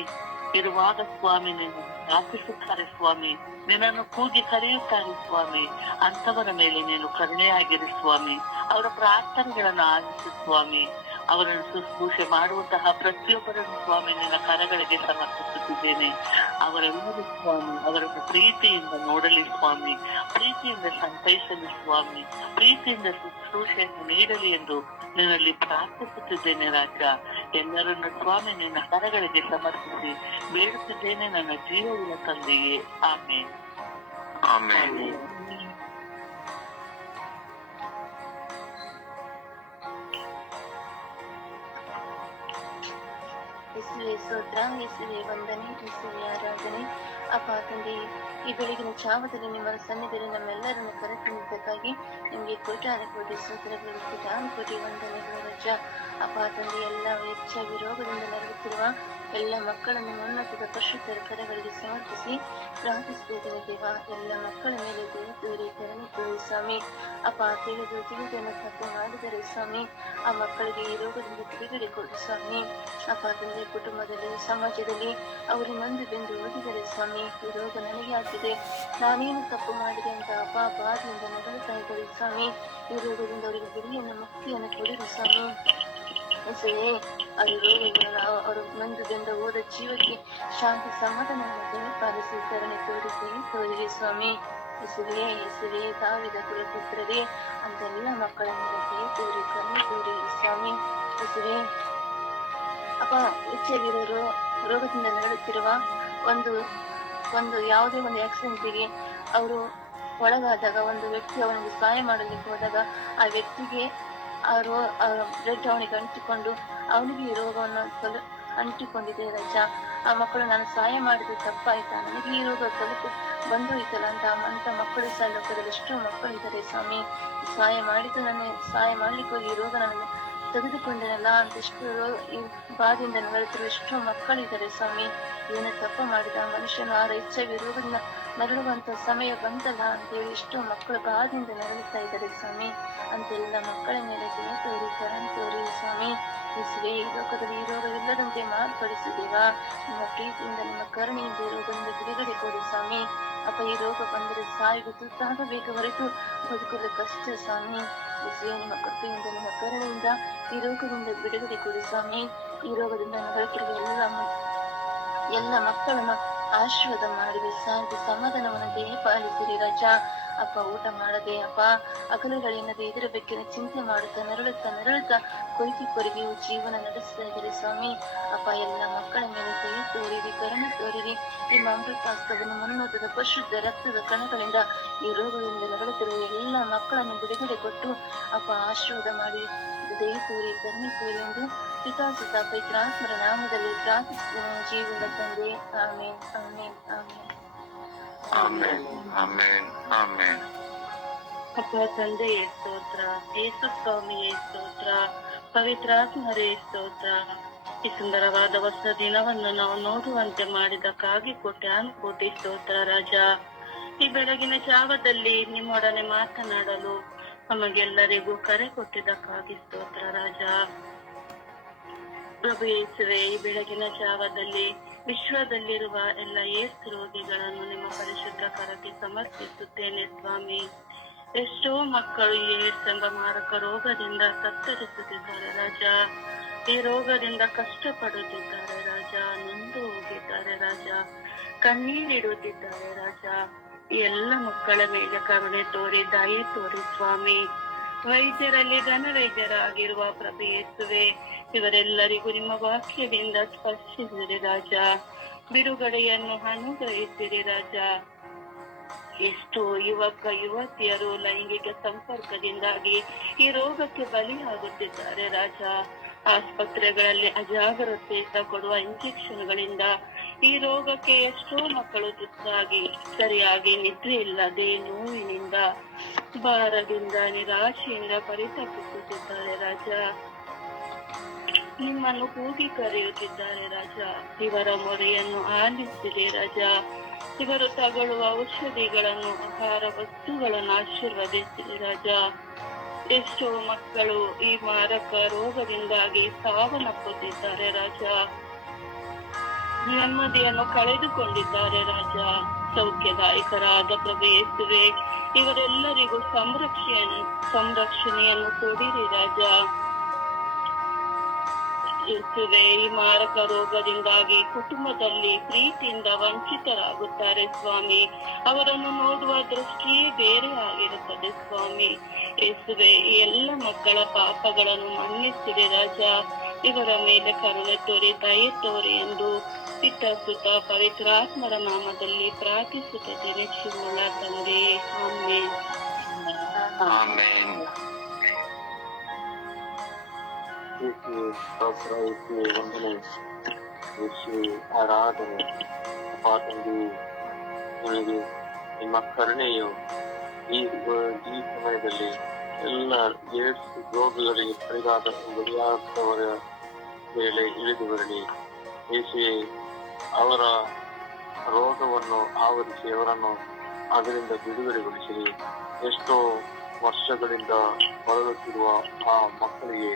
ಇರುವಾಗ ಸ್ವಾಮಿ ನಿನ್ನ ಪ್ರಾರ್ಥಿಸುತ್ತಾರೆ ಸ್ವಾಮಿ, ನಿನ್ನನ್ನು ಕೂಗಿ ಕರೆಯುತ್ತಾರೆ ಸ್ವಾಮಿ. ಅಂತವರ ಮೇಲೆ ನೀನು ಕರುಣೆಯಾಗಿರಿ ಸ್ವಾಮಿ. ಅವರ ಪ್ರಾರ್ಥನೆಗಳನ್ನು ಆಲಿಸು ಸ್ವಾಮಿ. ಅವರನ್ನು ಶುಶ್ರೂಷೆ ಮಾಡುವಂತಹ ಪ್ರತಿಯೊಬ್ಬರನ್ನು ಸ್ವಾಮಿ ನಿನ್ನ ಕರಗಳಿಗೆ ಸಮರ್ಪಿಸುತ್ತಿದ್ದೇನೆ. ಅವರೆಲ್ಲರೂ ಸ್ವಾಮಿ ಅವರನ್ನು ಪ್ರೀತಿಯಿಂದ ನೋಡಲಿ ಸ್ವಾಮಿ, ಪ್ರೀತಿಯಿಂದ ಸಂತೈಸಲಿ ಸ್ವಾಮಿ, ಪ್ರೀತಿಯಿಂದ ಶುಶ್ರೂಷೆಯನ್ನು ನೀಡಲಿ ಎಂದು ನಿನ್ನಲ್ಲಿ ಪ್ರಾರ್ಥಿಸುತ್ತಿದ್ದೇನೆ ರಾಜ. ಎಲ್ಲರನ್ನು ಸ್ವಾಮಿ ನಿನ್ನ ಕರಗಳಿಗೆ ಸಮರ್ಪಿಸಿ ಬೇಡುತ್ತಿದ್ದೇನೆ ನನ್ನ ಜೀವವುಳ್ಳ ತಂದೆಯೇ. ಆಮೇನ್, ಆಮೇನ್. ಯೇಸುವೆ ಸ್ತೋತ್ರ, ಯೇಸುವೆ ವಂದನೆ, ಯೇಸುವೆ ಆರಾಧನೆ. ಅಪ್ಪ ತಂದೆ, ಈ ಬೆಳಗಿನ ಜಾವದಲ್ಲಿ ನಿಮ್ಮ ಸನ್ನಿಧಿಯಲ್ಲಿ ನಮ್ಮೆಲ್ಲರನ್ನು ಕರೆತಂದಿದ್ದಕ್ಕಾಗಿ ನಿಮಗೆ ಕೋಟಿ ಸ್ತೋತ್ರಗಳು, ಕೋಟಿ ವಂದನೆಗಳು ರಜ. ಅಪ್ಪ ತಂದೆ, ಎಲ್ಲ ಹೆಚ್ಚಾಗಿ ರೋಗದಿಂದ ನರಳುತ್ತಿರುವ ಎಲ್ಲ ಮಕ್ಕಳನ್ನು ಉನ್ನತದ ಪರಿಶುದ್ಧರ ಕರಗಳಿಗೆ ಸಮರ್ಪಿಸಿ ಪ್ರಾರ್ಥಿಸುತ್ತಿದ್ದೇನೆ ದೇವ. ಎಲ್ಲ ಮಕ್ಕಳ ಮೇಲೆ ದೇವತೂರಿ ಕರುಣೆ ತೋರಿ ಸ್ವಾಮಿ. ಅಪ್ಪ ತಿಳಿದನ್ನು ತಪ್ಪು ಮಾಡಿದರೆ ಸ್ವಾಮಿ ಆ ಮಕ್ಕಳಿಗೆ ಈ ರೋಗದಿಂದ ಬಿಡುಗಡೆ ಕೊಡು ಸ್ವಾಮಿ. ಅಪ್ಪ ತಂದೆ, ಕುಟುಂಬದಲ್ಲಿ ಸಮಾಜದಲ್ಲಿ ಅವರು ನೊಂದು ಬೆಂದು ಓದಿದರೆ ಸ್ವಾಮಿ ಈ ರೋಗ ನನಗೆ ಆಗಿದೆ, ನಾನೇನು ತಪ್ಪು ಮಾಡಿದೆ ಅಂತ ಅಪ್ಪ ಬಾಧೆಯಿಂದ ನಗಳುತ್ತಾ ಇದ್ದಾರೆ ಸ್ವಾಮಿ. ಈ ರೋಗದಿಂದ ಅವರಿಗೆ ಬಿಡಿಯನ್ನು ಮುಕ್ತಿಯನ್ನು ಕೊಡಿರಿ ಸ್ವಾಮಿ. ಹೆಸರೇ ಅದು ರೋಗಗಳನ್ನು ಅವರು ನೊಂದು ಬೆಂದ ಹೋದ ಜೀವಕ್ಕೆ ಶಾಂತಿ ಸಮಾಧಾನವನ್ನು ದಯಪಾಲಿಸಿ ಕರುಣೆ ತೋರಿಗೆ ಸ್ವಾಮಿ. ಹೆಸರೇ ದಾವಿದ ಕುಲಪುತ್ರರೇ ಅಂತೆಲ್ಲ ಮಕ್ಕಳ ಮೇಲೆ ದಯ ತೋರಿ ಕರುಣೆ ತೋರಿ ಸ್ವಾಮಿ. ಹೆಸರೇ ಅಪ್ಪ ಹೆಚ್ಚಾಗಿರೋ ರೋಗದಿಂದ ನರಳುತ್ತಿರುವ ಒಂದು ಒಂದು ಯಾವುದೇ ಒಂದು ಆಕ್ಸಿಡೆಂಟಿಗೆ ಅವರು ಒಳಗಾದಾಗ ಒಂದು ವ್ಯಕ್ತಿ ಅವನಿಗೆ ಸಹಾಯ ಮಾಡಲಿಕ್ಕೆ ಹೋದಾಗ ಆ ವ್ಯಕ್ತಿಗೆ ಬ್ಲಡ್ ಅವನಿಗೆ ಅಂಟಿಕೊಂಡು ಅವನಿಗೆ ಈ ರೋಗವನ್ನು ಅಂಟಿಕೊಂಡಿದೆ ರಾಜ. ಆ ಮಕ್ಕಳು ನಾನು ಸಹಾಯ ಮಾಡಿದ ತಪ್ಪಾಯ್ತಾ, ನನಗೆ ಈ ರೋಗ ಬಂದೋಯ್ತಲ್ಲ ಅಂತ ಮಕ್ಕಳು ಸಹ ಲೋಕದಲ್ಲಿ ಎಷ್ಟೋ ಮಕ್ಕಳಿದ್ದಾರೆ ಸ್ವಾಮಿ. ಸಹಾಯ ಮಾಡ್ಲಿಕ್ಕೆ ಹೋಗಿ ಈ ರೋಗ ನನ್ನ ತೆಗೆದುಕೊಂಡೇನಲ್ಲ ಅಂತ ಈ ಬಾಧೆಯಿಂದ ನರಳುತ್ತಿರುವ ಎಷ್ಟೋ ಮಕ್ಕಳಿದ್ದಾರೆ ಸ್ವಾಮಿ. ಏನು ತಪ್ಪ ಮಾಡಿದ ಮನುಷ್ಯನ ಹೆಚ್ಚಾಗಿ ರೋಗದಿಂದ ನರಳುವಂತ ಸಮಯ ಬಂತಲ್ಲ ಅಂತೇಳಿ ಎಷ್ಟೋ ಮಕ್ಕಳು ಬಾಧೆಯಿಂದ ನರಳುತ್ತಾ ಇದ್ದಾರೆ ಸ್ವಾಮಿ. ಅಂತೆಲ್ಲ ಮಕ್ಕಳ ಮೇಲೆ ದಯ ತೋರಿ ಕರುಣೆ ತೋರಿ ಸ್ವಾಮಿ. ಈ ಲೋಕದಲ್ಲಿ ಈ ರೋಗ ಇಲ್ಲದಂತೆ ಮಾರ್ಪಡಿಸಿದೇವಾ. ನಿಮ್ಮ ಪ್ರೀತಿಯಿಂದ ನಿಮ್ಮ ಕರುಣೆಯಿಂದ ಈ ರೋಗದಿಂದ ಬಿಡುಗಡೆ ಕೊಡಿ ಸ್ವಾಮಿ. ಅಪ್ಪ, ಈ ರೋಗ ಬಂದರೆ ಸಾವಿಗೆ ತುತ್ತಾಗಬೇಕು ಹೊರತು ಬದುಕಲು ಕಷ್ಟ ಸ್ವಾಮಿ. ನಿಮ್ಮ ಕೃಪೆಯಿಂದ ನಿಮ್ಮ ಕರುಣೆಯಿಂದ ಈ ರೋಗದಿಂದ ಬಿಡುಗಡೆ ಕೊಡಿ ಸ್ವಾಮಿ. ಈ ರೋಗದಿಂದ ನರಳುತ್ತಿರುವ ಎಲ್ಲ ಮಕ್ಕಳನ್ನು ಆಶೀರ್ವಾದ ಮಾಡಿದೆ, ಶಾಂತಿ ಸಮಾಧಾನವನ್ನು ದಯಪಾಲಿಸಿರಿ ರಾಜ. ಅಪ್ಪ, ಊಟ ಮಾಡದೆ ಅಪ್ಪ ಹಗಲುಗಳೆನ್ನದೆ ಇದರ ಬಗ್ಗೆ ಚಿಂತೆ ಮಾಡುತ್ತಾ ನರಳುತ್ತಾ ಕೊರಗಿ ಜೀವನ ನಡೆಸ್ತಾ ಇದ್ದೀರಿ ಸ್ವಾಮಿ. ಅಪ್ಪ, ಎಲ್ಲ ಮಕ್ಕಳ ಮೇಲೆ ದಯ ತೋರಿರಿ, ಕರುಣೆ ತೋರಿರಿ. ನಿಮ್ಮ ಅಮೃತಾಸ್ತವನ್ನು ಮುನ್ನೋಟದ ಪರಿಶುದ್ಧ ರಕ್ತದ ಕಣಗಳಿಂದ ಈ ರೋಗದಿಂದ ನರಳುತ್ತಿರುವ ಎಲ್ಲ ಮಕ್ಕಳನ್ನು ಬಿಡುಗಡೆ ಕೊಟ್ಟು ಅಪ್ಪ ಆಶೀರ್ವಾದ ಮಾಡಿ ದಯ ತೋರಿ ಕರುಣೆ ತೋರಿ ಎಂದು ಪಿತಾಸುತ ಪವಿತ್ರಾತ್ಮರ ನಾಮದಲ್ಲಿ ಪ್ರಾರ್ಥಿಸುತ್ತೇನೆ ಜೀವನ ತಂದೆ. ಆಮೇನ್, ಆಮೇನ್, ಆಮೇನ್. ಆಮೇನ್, ಆಮೇನ್, ಆಮೇನ್. ಅಪ್ಪ ತಂದೆಯೇ ಸ್ತೋತ್ರ, ಯೇಸು ಸ್ವಾಮಿಯೇ ಸ್ತೋತ್ರ, ಪವಿತ್ರಾತ್ಮರೇ ಸ್ತೋತ್ರ. ಈ ಸುಂದರವಾದ ಹೊಸ ದಿನವನ್ನು ನಾವು ನೋಡುವಂತೆ ಮಾಡಿದಕ್ಕಾಗಿ ಕೋಟಿ ಸ್ತೋತ್ರ ರಾಜ. ಈ ಬೆಳಗಿನ ಜಾವದಲ್ಲಿ ನಿಮ್ಮೊಡನೆ ಮಾತನಾಡಲು ನಮಗೆಲ್ಲರಿಗೂ ಕರೆ ಕೊಟ್ಟಿದ್ದಕ್ಕಾಗಿ ಸ್ತೋತ್ರ ರಾಜ. ಪ್ರಭು ಯೇಸುವೆ, ಈ ಬೆಳಗಿನ ಜಾವದಲ್ಲಿ ವಿಶ್ವದಲ್ಲಿರುವ ಎಲ್ಲ ಏಡ್ಸ್ ರೋಗಿಗಳನ್ನು ನಿಮ್ಮ ಪರಿಶುದ್ಧ ಕರಕ್ಕೆ ಸಮರ್ಪಿಸುತ್ತೇನೆ ಸ್ವಾಮಿ. ಎಷ್ಟೋ ಮಕ್ಕಳು ಈ ಏಡ್ಸ್ ಎಂಬ ಮಾರಕ ರೋಗದಿಂದ ತತ್ತರಿಸುತ್ತಿದ್ದಾರೆ ರಾಜ. ಈ ರೋಗದಿಂದ ಕಷ್ಟಪಡುತ್ತಿದ್ದಾರೆ ರಾಜ, ನೊಂದು ಹೋಗಿದ್ದಾರೆ ರಾಜ, ಕಣ್ಣೀರಿಡುತ್ತಿದ್ದಾರೆ ರಾಜ. ಈ ಎಲ್ಲ ಮಕ್ಕಳ ಮೇಲೆ ಕರುಣೆ ತೋರಿ ದಯೆ ತೋರಿ ಸ್ವಾಮಿ. ವೈದ್ಯರಲ್ಲಿ ಘನವೈದ್ಯರಾಗಿರುವ ಪ್ರಭು ಯೇಸುವೆ, ಇವರೆಲ್ಲರಿಗೂ ನಿಮ್ಮ ವಾಕ್ಯದಿಂದ ಸ್ಪರ್ಶಿಸಿರಿ ರಾಜ. ಬಿಡುಗಡೆಯನ್ನು ಅನುಗ್ರಹಿಸಿರಿ ರಾಜ. ಎಷ್ಟೋ ಯುವತಿಯರು ಲೈಂಗಿಕ ಸಂಪರ್ಕದಿಂದಾಗಿ ಈ ರೋಗಕ್ಕೆ ಬಲಿಯಾಗುತ್ತಿದ್ದಾರೆ ರಾಜ. ಆಸ್ಪತ್ರೆಗಳಲ್ಲಿ ಅಜಾಗ್ರತೆಯಿಂದ ಕೊಡುವ ಇಂಜೆಕ್ಷನ್ಗಳಿಂದ ಈ ರೋಗಕ್ಕೆ ಎಷ್ಟೋ ಮಕ್ಕಳು ತುತ್ತಾಗಿ ಸರಿಯಾಗಿ ನಿದ್ರೆ ಇಲ್ಲದೆ ನೋವಿನಿಂದ, ಭಾರದಿಂದ, ನಿರಾಶೆಯಿಂದ ಪರಿತಪಿಸುತ್ತಿದ್ದಾರೆ ರಾಜ. ನಿಮ್ಮನ್ನು ಕೂಗಿ ಕರೆಯುತ್ತಿದ್ದಾರೆ ರಾಜ. ಇವರ ಮೊರೆಯನ್ನು ಆಲಿಸಿರಿ ರಾಜ. ಇವರು ತಗೊಳ್ಳುವ ಔಷಧಿಗಳನ್ನು, ಆಹಾರ ವಸ್ತುಗಳನ್ನು ಆಶೀರ್ವದಿಸಿರಿ ರಾಜ. ಎಷ್ಟೋ ಮಕ್ಕಳು ಈ ಮಾರಕ ರೋಗದಿಂದಾಗಿ ಸಾವನ್ನಪ್ಪುತ್ತಿದ್ದಾರೆ ರಾಜ. ನೆಮ್ಮದಿಯನ್ನು ಕಳೆದುಕೊಂಡಿದ್ದಾರೆ ರಾಜ. ಸೌಖ್ಯದಾಯಕರಾದ ಪ್ರಭು ಯೇಸುವೆ, ಇವರೆಲ್ಲರಿಗೂ ಸಂರಕ್ಷಣೆಯನ್ನು ಕೊಡಿರಿ ರಾಜ. ಯೇಸುವೆ, ಈ ಮಾರಕ ರೋಗದಿಂದಾಗಿ ಕುಟುಂಬದಲ್ಲಿ ಪ್ರೀತಿಯಿಂದ ವಂಚಿತರಾಗುತ್ತಾರೆ ಸ್ವಾಮಿ. ಅವರನ್ನು ನೋಡುವ ದೃಷ್ಟಿಯೇ ಬೇರೆ ಆಗಿರುತ್ತದೆ ಸ್ವಾಮಿ. ಯೇಸುವೆ, ಈ ಎಲ್ಲ ಮಕ್ಕಳ ಪಾಪಗಳನ್ನು ಮನ್ನಿಸಿರಿ ರಾಜ. ಇವರ ಮೇಲೆ ಕರುಣೆ ತೋರಿ ದಯೆ ತೋರಿ ಎಂದು ಪಿತಸುತ ಪವಿತ್ರಾತ್ಮರ ನಾಮದಲ್ಲಿ ಪ್ರಾರ್ಥಿಸುತ್ತೇನೆ ಶಿವೋಳ ತಂದೆ. ಆಮೇನ್, ಆಮೇನ್. ವಂದನೆ, ಆರಾಧನೆ. ತಂದೆ, ನಿಮಗೆ ನಿಮ್ಮ ಕರುಣೆಯು ಈ ಸಮಯದಲ್ಲಿ ಎಲ್ಲ ಏಡ್ಸ್ ರೋಗಗಳಿಗೆ ಬಲಿಯಾದವರ ಮೇಲೆ ಇಳಿದು ಬರಲಿ. ಯೇಸುವೆ, ಅವರ ರೋಗವನ್ನು ಆವರಿಸಿ ಅವರನ್ನು ಅದರಿಂದ ಬಿಡುಗಡೆಗೊಳಿಸಿರಿ. ಎಷ್ಟೋ ವರ್ಷಗಳಿಂದ ಬಳಲುತ್ತಿರುವ ಆ ಮಕ್ಕಳಿಗೆ,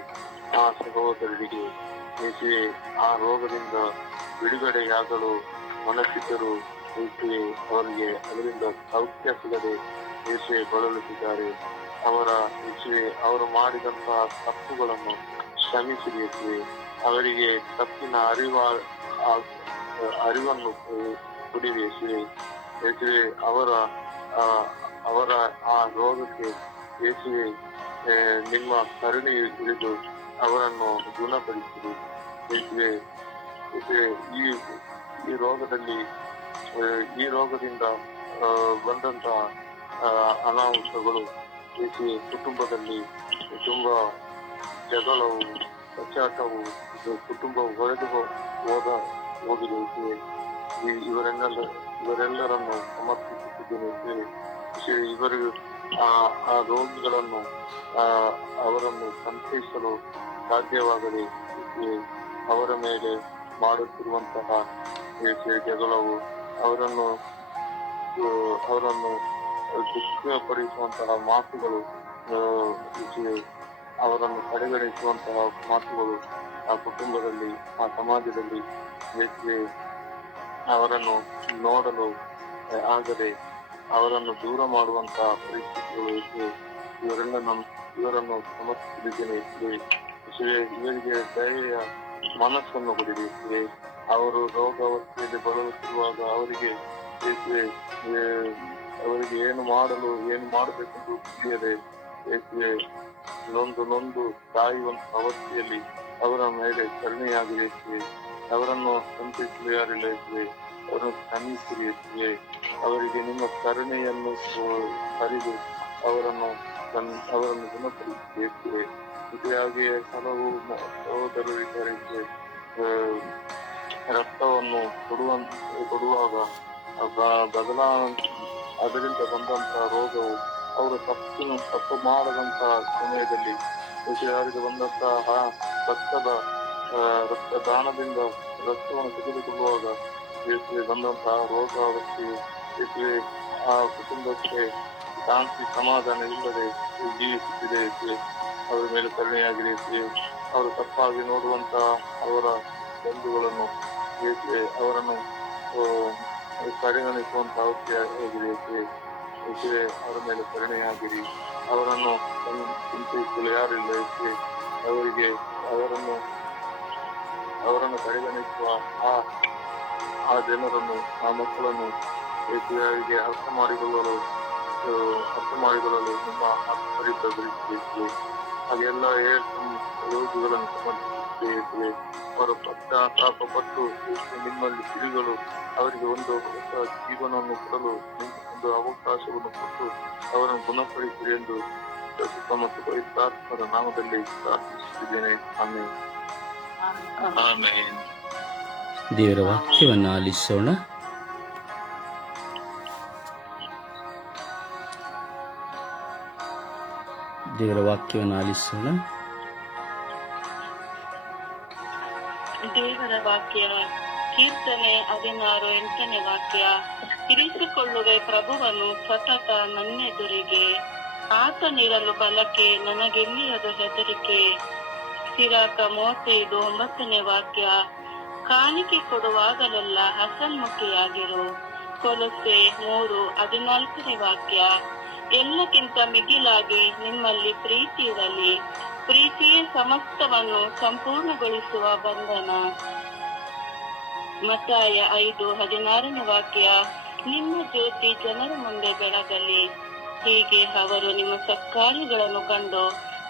ಆ ಸಹೋದರರಿಗೆ ಯೇಸುವೆ, ಆ ರೋಗದಿಂದ ಬಿಡುಗಡೆಯಾಗಲು ಮನಸ್ಸಿದ್ದರೂ ಯೇಸುವೆ ಅವರಿಗೆ ಅದರಿಂದ ಸೌಖ್ಯ ಸಿಗದೆ ಯೇಸುವೆ ಬಳಲುತ್ತಿದ್ದಾರೆ. ಯೇಸುವೆ, ಅವರು ಮಾಡಿದಂತಹ ತಪ್ಪುಗಳನ್ನು ಕ್ಷಮಿಸಿರಿ ಯೇಸುವೆ. ಅವರಿಗೆ ತಪ್ಪಿನ ಅರಿವನ್ನು ಕೊಡಿರಿ ಯೇಸುವೆ. ಯೇಸುವೆ, ಅವರ ಆ ರೋಗಕ್ಕೆ ಯೇಸುವೆ ನಿಮ್ಮ ಕರುಣೆ ಇಳಿದು ಅವರನ್ನು ಗುಣಪಡಿಸಿರಿ. ಯೇಸುವೆ, ಯೇಸುವೆ, ಈ ರೋಗದಲ್ಲಿ ಈ ರೋಗದಿಂದ ಬಂದಂತಹ ಅನಾಹುತಗಳು ಯೇಸುವೆ, ಕುಟುಂಬದಲ್ಲಿ ತುಂಬಾ ಜಗಳವು, ಕಚ್ಚಾಟವು, ಕುಟುಂಬವು ಹೊಡೆದು ಹೋಗಿದೆ ಯೇಸುವೆ. ಇವರೆಲ್ಲರನ್ನು ಸಮರ್ಪಿಸುತ್ತಿದ್ದೇನೆ ಯೇಸುವೆ. ಇವರಿಗೆ ಆ ರೋಗಿಗಳನ್ನು ಅವರನ್ನು ಸಂತೈಸಲು ಸಾಧ್ಯವಾಗದೆ ಯೇಸುವೆ, ಅವರ ಮೇಲೆ ಮಾಡುತ್ತಿರುವಂತಹ ಯೇಸುವೆ ಜಗಳವು ಅವರನ್ನು ದುಃಖಪಡಿಸುವಂತಹ ಮಾತುಗಳು, ಯೇಸುವೆ, ಅವರನ್ನು ಕಡೆಗಣಿಸುವಂತಹ ಮಾತುಗಳು ಆ ಕುಟುಂಬದಲ್ಲಿ, ಆ ಸಮಾಜದಲ್ಲಿ ಯೇಸುವೆ, ಅವರನ್ನು ನೋಡಲು ಆಗದೆ ಅವರನ್ನು ದೂರ ಮಾಡುವಂತಹ ಪರಿಸ್ಥಿತಿಗಳು ಯೇಸುವೆ. ಇವರನ್ನು ಸಮರ್ಪಿಸಿದ್ದೇನೆ ಯೇಸುವೆ. ಇವರಿಗೆ ದಯೆಯ ಮನಸ್ಸನ್ನು ಕೊಡಿರಿ ಯೇಸುವೆ. ಅವರು ರೋಗಾವಸ್ಥೆಯಲ್ಲಿ ಬಳಲುತ್ತಿರುವಾಗ ಅವರಿಗೆ ಯೇಸುವೆ, ಏನು ಮಾಡಬೇಕೆಂದು ತಿಳಿಯದೆ ಯೇಸುವೆ, ನೊಂದು ಸಾಯುವಂತ ಅವಸ್ಥೆಯಲ್ಲಿ ಅವರ ಮೇಲೆ ಕರುಣೆಯಾಗಿದೆ ಯೇಸುವೆ. ಅವರನ್ನು ಸಂತೈಸಲು ಯಾರಿಲ್ಲ ಯೇಸುವೆ. ಅವರನ್ನು ಕ್ಷಮಿಸಿರಿ ಯೇಸುವೆ. ಅವರಿಗೆ ನಿಮ್ಮ ಕರುಣೆಯನ್ನು ಹರಿದು ಅವರನ್ನು ಗುಣಪಡಿಸಿ ಯೇಸುವೆ. ಇದಾಗಿಯೇ ಹಲವು ಸಹೋದರರಿದ್ದಾರೆ ರಕ್ತವನ್ನು ಕೊಡುವಾಗ ಅದರಿಂದ ಬಂದಂತಹ ರೋಗವು ಅವರು ತಪ್ಪು ಮಾಡದಂತಹ ಸಮಯದಲ್ಲಿ ಯಾರಿಗೆ ಬಂದಂತಹ ರಕ್ತದಾನದಿಂದ ರಕ್ತವನ್ನು ತೆಗೆದುಕೊಳ್ಳುವಾಗ ಯೇಸುವೆ ಬಂದಂತಹ ರೋಗಾವಸ್ಥೆಯು ಯೇಸುವೆ ಆ ಕುಟುಂಬಕ್ಕೆ ಶಾಂತಿ ಸಮಾಧಾನ ಇಲ್ಲದೆ ಜೀವಿಸುತ್ತಿದೆ ಯೇಸುವೆ. ಅವರ ಮೇಲೆ ಕರುಣೆಯಾಗಿದೆ ಯೇಸುವೆ. ಅವರು ತಪ್ಪಾಗಿ ನೋಡುವಂತಹ ಅವರ ಬಂಧುಗಳನ್ನು ಯೇಸುವೆ, ಅವರನ್ನು ಪರಿಗಣಿಸುವಂತಹ ಅವಶ್ಯವಾಗಿದೆ ಯೇಸುವೆ. ಯೇಸುವೆ, ಅವರ ಮೇಲೆ ಕರುಣೆಯಾಗಿರಿ. ಅವರನ್ನು ಚಿಂತಿಸಲು ಯಾರಿಲ್ಲ ಯೇಸುವೆ. ಅವರನ್ನು ಪರಿಗಣಿಸುವ ಆ ಜನರನ್ನು, ಆ ಮಕ್ಕಳನ್ನು ಯೇಸುವಿಗೆ ಅರ್ಥ ಮಾಡಿಕೊಳ್ಳಲು ನಿಮ್ಮ ಪರಿಸರಿಸಬೇಕು. ಹಾಗೆಲ್ಲ ರೋಗಿಗಳನ್ನು ಸಮರ್ಪಿಸುತ್ತೇವೆ. ಅವರ ಪಶ್ಚಾತ್ತಾಪಪಟ್ಟು ನಿಮ್ಮಲ್ಲಿ ತಿಳಿಗಳು ಅವರಿಗೆ ಒಂದು ಹೊಸ ಜೀವನವನ್ನು ಕೊಡಲು ಒಂದು ಅವಕಾಶವನ್ನು ಕೊಟ್ಟು ಅವರನ್ನು ಗುಣಪಡಿಸಿರಿ ಎಂದು ಮತ್ತು ಪವಿತ್ರಾತ್ಮರ ನಾಮದಲ್ಲಿ ಪ್ರಾರ್ಥಿಸುತ್ತಿದ್ದೇನೆ. ಆಮೇಲೆ ದೇವರ ವಾಕ್ಯವನ್ನು ಆಲಿಸೋಣ. ದೇವರ ವಾಕ್ಯವನ್ನು ಆಲಿಸೋಣ. ದೇವರ ವಾಕ್ಯ ಕೀರ್ತನೆ 16:8 ವಾಕ್ಯ. ಇರಿಸಿಕೊಳ್ಳುವೆ ಪ್ರಭುವನ್ನು ಸತತ ನನ್ನೆದುರಿಗೆ, ಆತನಿರಲು ಬಲಕ್ಕೆ ನನಗೆಲ್ಲಿಯದು ಹೆದರಿಕೆ. ಸಿರಾಕ 35:9 ವಾಕ್ಯ. ಕಾಣಿಕೆ ಕೊಡುವಾಗಲೆಲ್ಲ ಹಸನ್ಮುಖಿಯಾಗಿರು. ಕೊಲೊಸ್ಸೆ 3:14 ವಾಕ್ಯ. ಎಲ್ಲಕ್ಕಿಂತ ಮಿಗಿಲಾಗಿ ನಿಮ್ಮಲ್ಲಿ ಪ್ರೀತಿ ಇರಲಿ, ಪ್ರೀತಿಯೇ ಸಮಸ್ತವನ್ನು ಸಂಪೂರ್ಣಗೊಳಿಸುವ ಬಂಧನ. ಮತ್ತಾಯ 5:16 ವಾಕ್ಯ. ನಿಮ್ಮ ಜ್ಯೋತಿ ಜನರ ಮುಂದೆ ಬೆಳಗಲಿ, ಹೀಗೆ ಅವರು ನಿಮ್ಮ ಸತ್ಕಾರ್ಯಗಳನ್ನು ಕಂಡು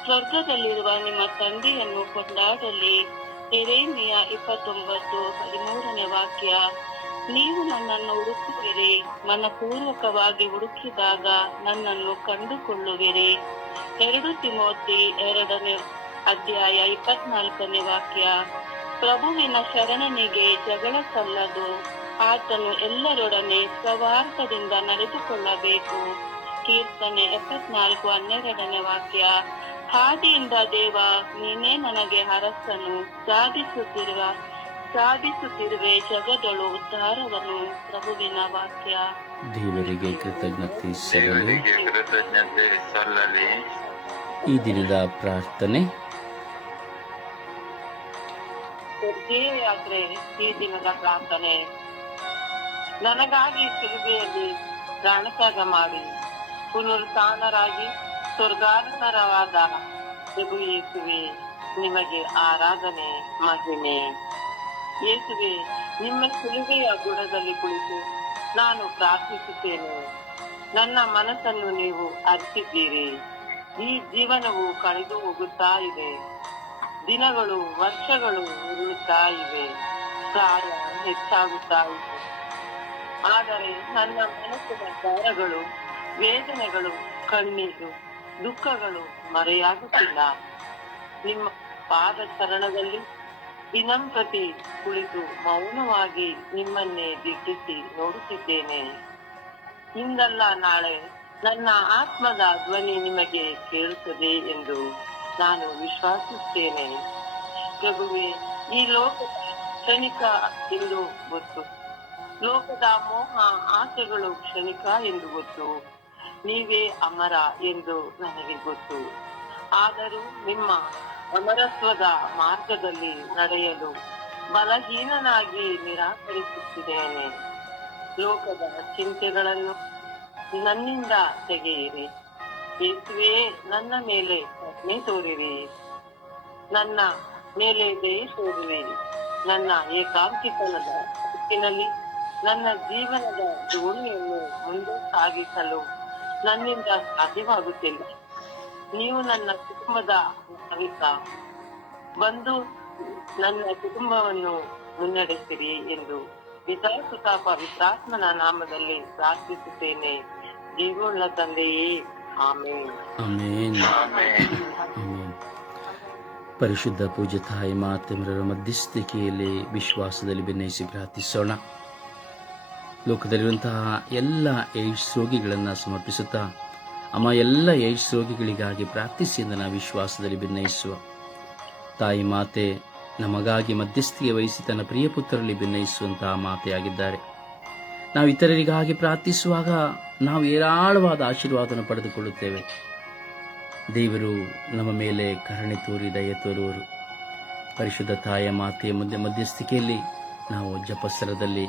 ಸ್ವರ್ಗದಲ್ಲಿರುವ ನಿಮ್ಮ ತಂದೆಯನ್ನು ಕೊಂಡಾಡಲಿ. ಯೆರೆಮೀಯ 29:13 ವಾಕ್ಯ. ನೀವು ನನ್ನನ್ನು ಹುಡುಕುವಿರಿ, ಮನಪೂರ್ವಕವಾಗಿ ಹುಡುಕಿದಾಗ ನನ್ನನ್ನು ಕಂಡುಕೊಳ್ಳುವಿರಿ. 2 ತಿಮೋಥಿ 2:24 ವಾಕ್ಯ. ಪ್ರಭುವಿನ ಶರಣನಿಗೆ ಜಗಳ ಸಲ್ಲದು, ಆತನು ಎಲ್ಲರೊಡನೆ ಸೌಹಾರ್ದದಿಂದ ನಡೆದುಕೊಳ್ಳಬೇಕು. ಕೀರ್ತನೆ 74:12 ವಾಕ್ಯ. ಹಾದಿಯಿಂದ ದೇವ, ನೀನೇ ನನಗೆ ಅರಸನು, ಸಾಧಿಸುತ್ತಿರುವೆ ಜಗದಳು ಉದ್ಧಾರವನ್ನು. ಪ್ರಭುವಿನ ವಾಕ್ಯ. ದೇವರಿಗೆ ಕೃತಜ್ಞತೆ ಸಲ್ಲಲಿ. ಈ ದಿನದ ಪ್ರಾರ್ಥನೆ. ಯಾತ್ರೆ ಈ ದಿನದ ಪ್ರಾರ್ಥನೆ. ನನಗಾಗಿ ಶಿಲುಬೆಯಲ್ಲಿ ಪ್ರಾಣತ್ಯಾಗ ಮಾಡಿ ಪುನರುತ್ಥಾನರಾಗಿ ಸ್ವರ್ಗಾರೋಹಣರಾದ ಪ್ರಭು ಯೇಸುವೆ, ನಿಮಗೆ ಆರಾಧನೆ ಮಹಿಮೆ. ಯೇಸುವೆ, ನಿಮ್ಮ ಶಿಲುಬೆಯ ಗುಣದಲ್ಲಿ ಕುಳಿತು ನಾನು ಪ್ರಾರ್ಥಿಸುತ್ತೇನೆ. ನನ್ನ ಮನಸ್ಸನ್ನು ನೀವು ಅರ್ಪಿಸಿದ್ದೀರಿ. ಈ ಜೀವನವು ಕಳೆದು ಹೋಗುತ್ತಾ ಇದೆ. ದಿನಗಳು ವರ್ಷಗಳು ಉರುಳುತ್ತಾ ಇವೆ, ಪ್ರಾಯ ಹೆಚ್ಚಾಗುತ್ತಾ ಇದೆ. ಆದರೆ ನನ್ನ ಮನಸ್ಸಿನ ಭಾರಗಳು, ವೇದನೆಗಳು, ಕಣ್ಣೀರು, ದುಃಖಗಳು ಮರೆಯಾಗುತ್ತಿಲ್ಲ. ನಿಮ್ಮ ಪಾದ ಚರಣದಲ್ಲಿ ದಿನಂಪ್ರತಿ ಕುಳಿತು ಮೌನವಾಗಿ ನಿಮ್ಮನ್ನೇ ದಿಟ್ಟಿಸಿ ನೋಡುತ್ತಿದ್ದೇನೆ. ಇಂದಲ್ಲ ನಾಳೆ ನನ್ನ ಆತ್ಮದ ಧ್ವನಿ ನಿಮಗೆ ಕೇಳುತ್ತದೆ ಎಂದು ನಾನು ವಿಶ್ವಾಸಿಸುತ್ತೇನೆ. ಪ್ರಭುವೇ, ಈ ಲೋಕದ ಕ್ಷಣಿಕ ಎಂದು ಗೊತ್ತು, ಲೋಕದ ಮೋಹ ಆಸೆಗಳು ಕ್ಷಣಿಕ ಎಂದು ಗೊತ್ತು, ನೀವೇ ಅಮರ ಎಂದು ನನಗೆ ಗೊತ್ತು. ಆದರೂ ನಿಮ್ಮ ಅಮರತ್ವದ ಮಾರ್ಗದಲ್ಲಿ ನಡೆಯಲು ಬಲಹೀನನಾಗಿ ನಿರಾಕರಿಸುತ್ತಿದ್ದೇನೆ. ಲೋಕದ ಚಿಂತೆಗಳನ್ನು ನನ್ನಿಂದ ತೆಗೆಯಿರಿ. ಯೇಸುವೇ, ನನ್ನ ಮೇಲೆ ಕರುಣೆ ತೋರಿರಿ, ನನ್ನ ಮೇಲೆ ದಯೆ ತೋರಿರಿ. ನನ್ನ ಏಕಾಂತಿತನದ ಬದುಕಿನಲ್ಲಿ ನನ್ನ ಜೀವನದ ದೋಣಿಯನ್ನು ಮುಂದೆ ಸಾಗಿಸಲು ನನ್ನಿಂದ ಸಾಧ್ಯವಾಗುತ್ತಿಲ್ಲ. ನೀವು ನನ್ನ ಕುಟುಂಬದ ನಾವಿಕ ಬಂದು ನನ್ನ ಕುಟುಂಬವನ್ನು ಮುನ್ನಡೆಸಿರಿ ಎಂದು ಪಿತಾಸುತ ಪವಿತ್ರಾತ್ಮನ ನಾಮದಲ್ಲಿ ಪ್ರಾರ್ಥಿಸುತ್ತೇನೆ. ಜೀವವುಳ್ಳ ತಂದೆಯೇ, ಆಮೇನ್. ಆಮೇನ್. ಆಮೇನ್. ಪರಿಶುದ್ಧ ಪೂಜ್ಯ ತಾಯಿ ಮಾತೆಮರರ ಮಧ್ಯಸ್ಥಿಕೆಯಲ್ಲಿ ವಿಶ್ವಾಸದಲ್ಲಿ ಬೆನ್ನಯಿಸಿ ಪ್ರಾರ್ಥಿಸೋಣ. ಲೋಕದಲ್ಲಿರುವಂತಹ ಎಲ್ಲ ಏಡ್ಸ್ ರೋಗಿಗಳನ್ನು ಸಮರ್ಪಿಸುತ್ತಾ, ಅಮ್ಮ, ಎಲ್ಲ ಏಡ್ಸ್ ರೋಗಿಗಳಿಗಾಗಿ ಪ್ರಾರ್ಥಿಸಿ ಎಂದು ನಾವು ವಿಶ್ವಾಸದಲ್ಲಿ ಭಿನ್ನಯಿಸುವ ತಾಯಿ ಮಾತೆ ನಮಗಾಗಿ ಮಧ್ಯಸ್ಥಿಕೆ ವಹಿಸಿ ತನ್ನ ಪ್ರಿಯ ಪುತ್ರರಲ್ಲಿ ಭಿನ್ನಯಿಸುವಂತಹ ಮಾತೆಯಾಗಿದ್ದಾರೆ. ನಾವು ಇತರರಿಗಾಗಿ ಪ್ರಾರ್ಥಿಸುವಾಗ ನಾವು ಏರಾಳವಾದ ಆಶೀರ್ವಾದವನ್ನು ಪಡೆದುಕೊಳ್ಳುತ್ತೇವೆ. ದೇವರು ನಮ್ಮ ಮೇಲೆ ಕರುಣೆ ತೋರಿ ದಯೆ ತೋರುವರು. ಪರಿಶುದ್ಧ ತಾಯಿಯ ಮಾತೆಯ ಮಧ್ಯಸ್ಥಿಕೆಯಲ್ಲಿ ನಾವು ಜಪಸ್ಥಳದಲ್ಲಿ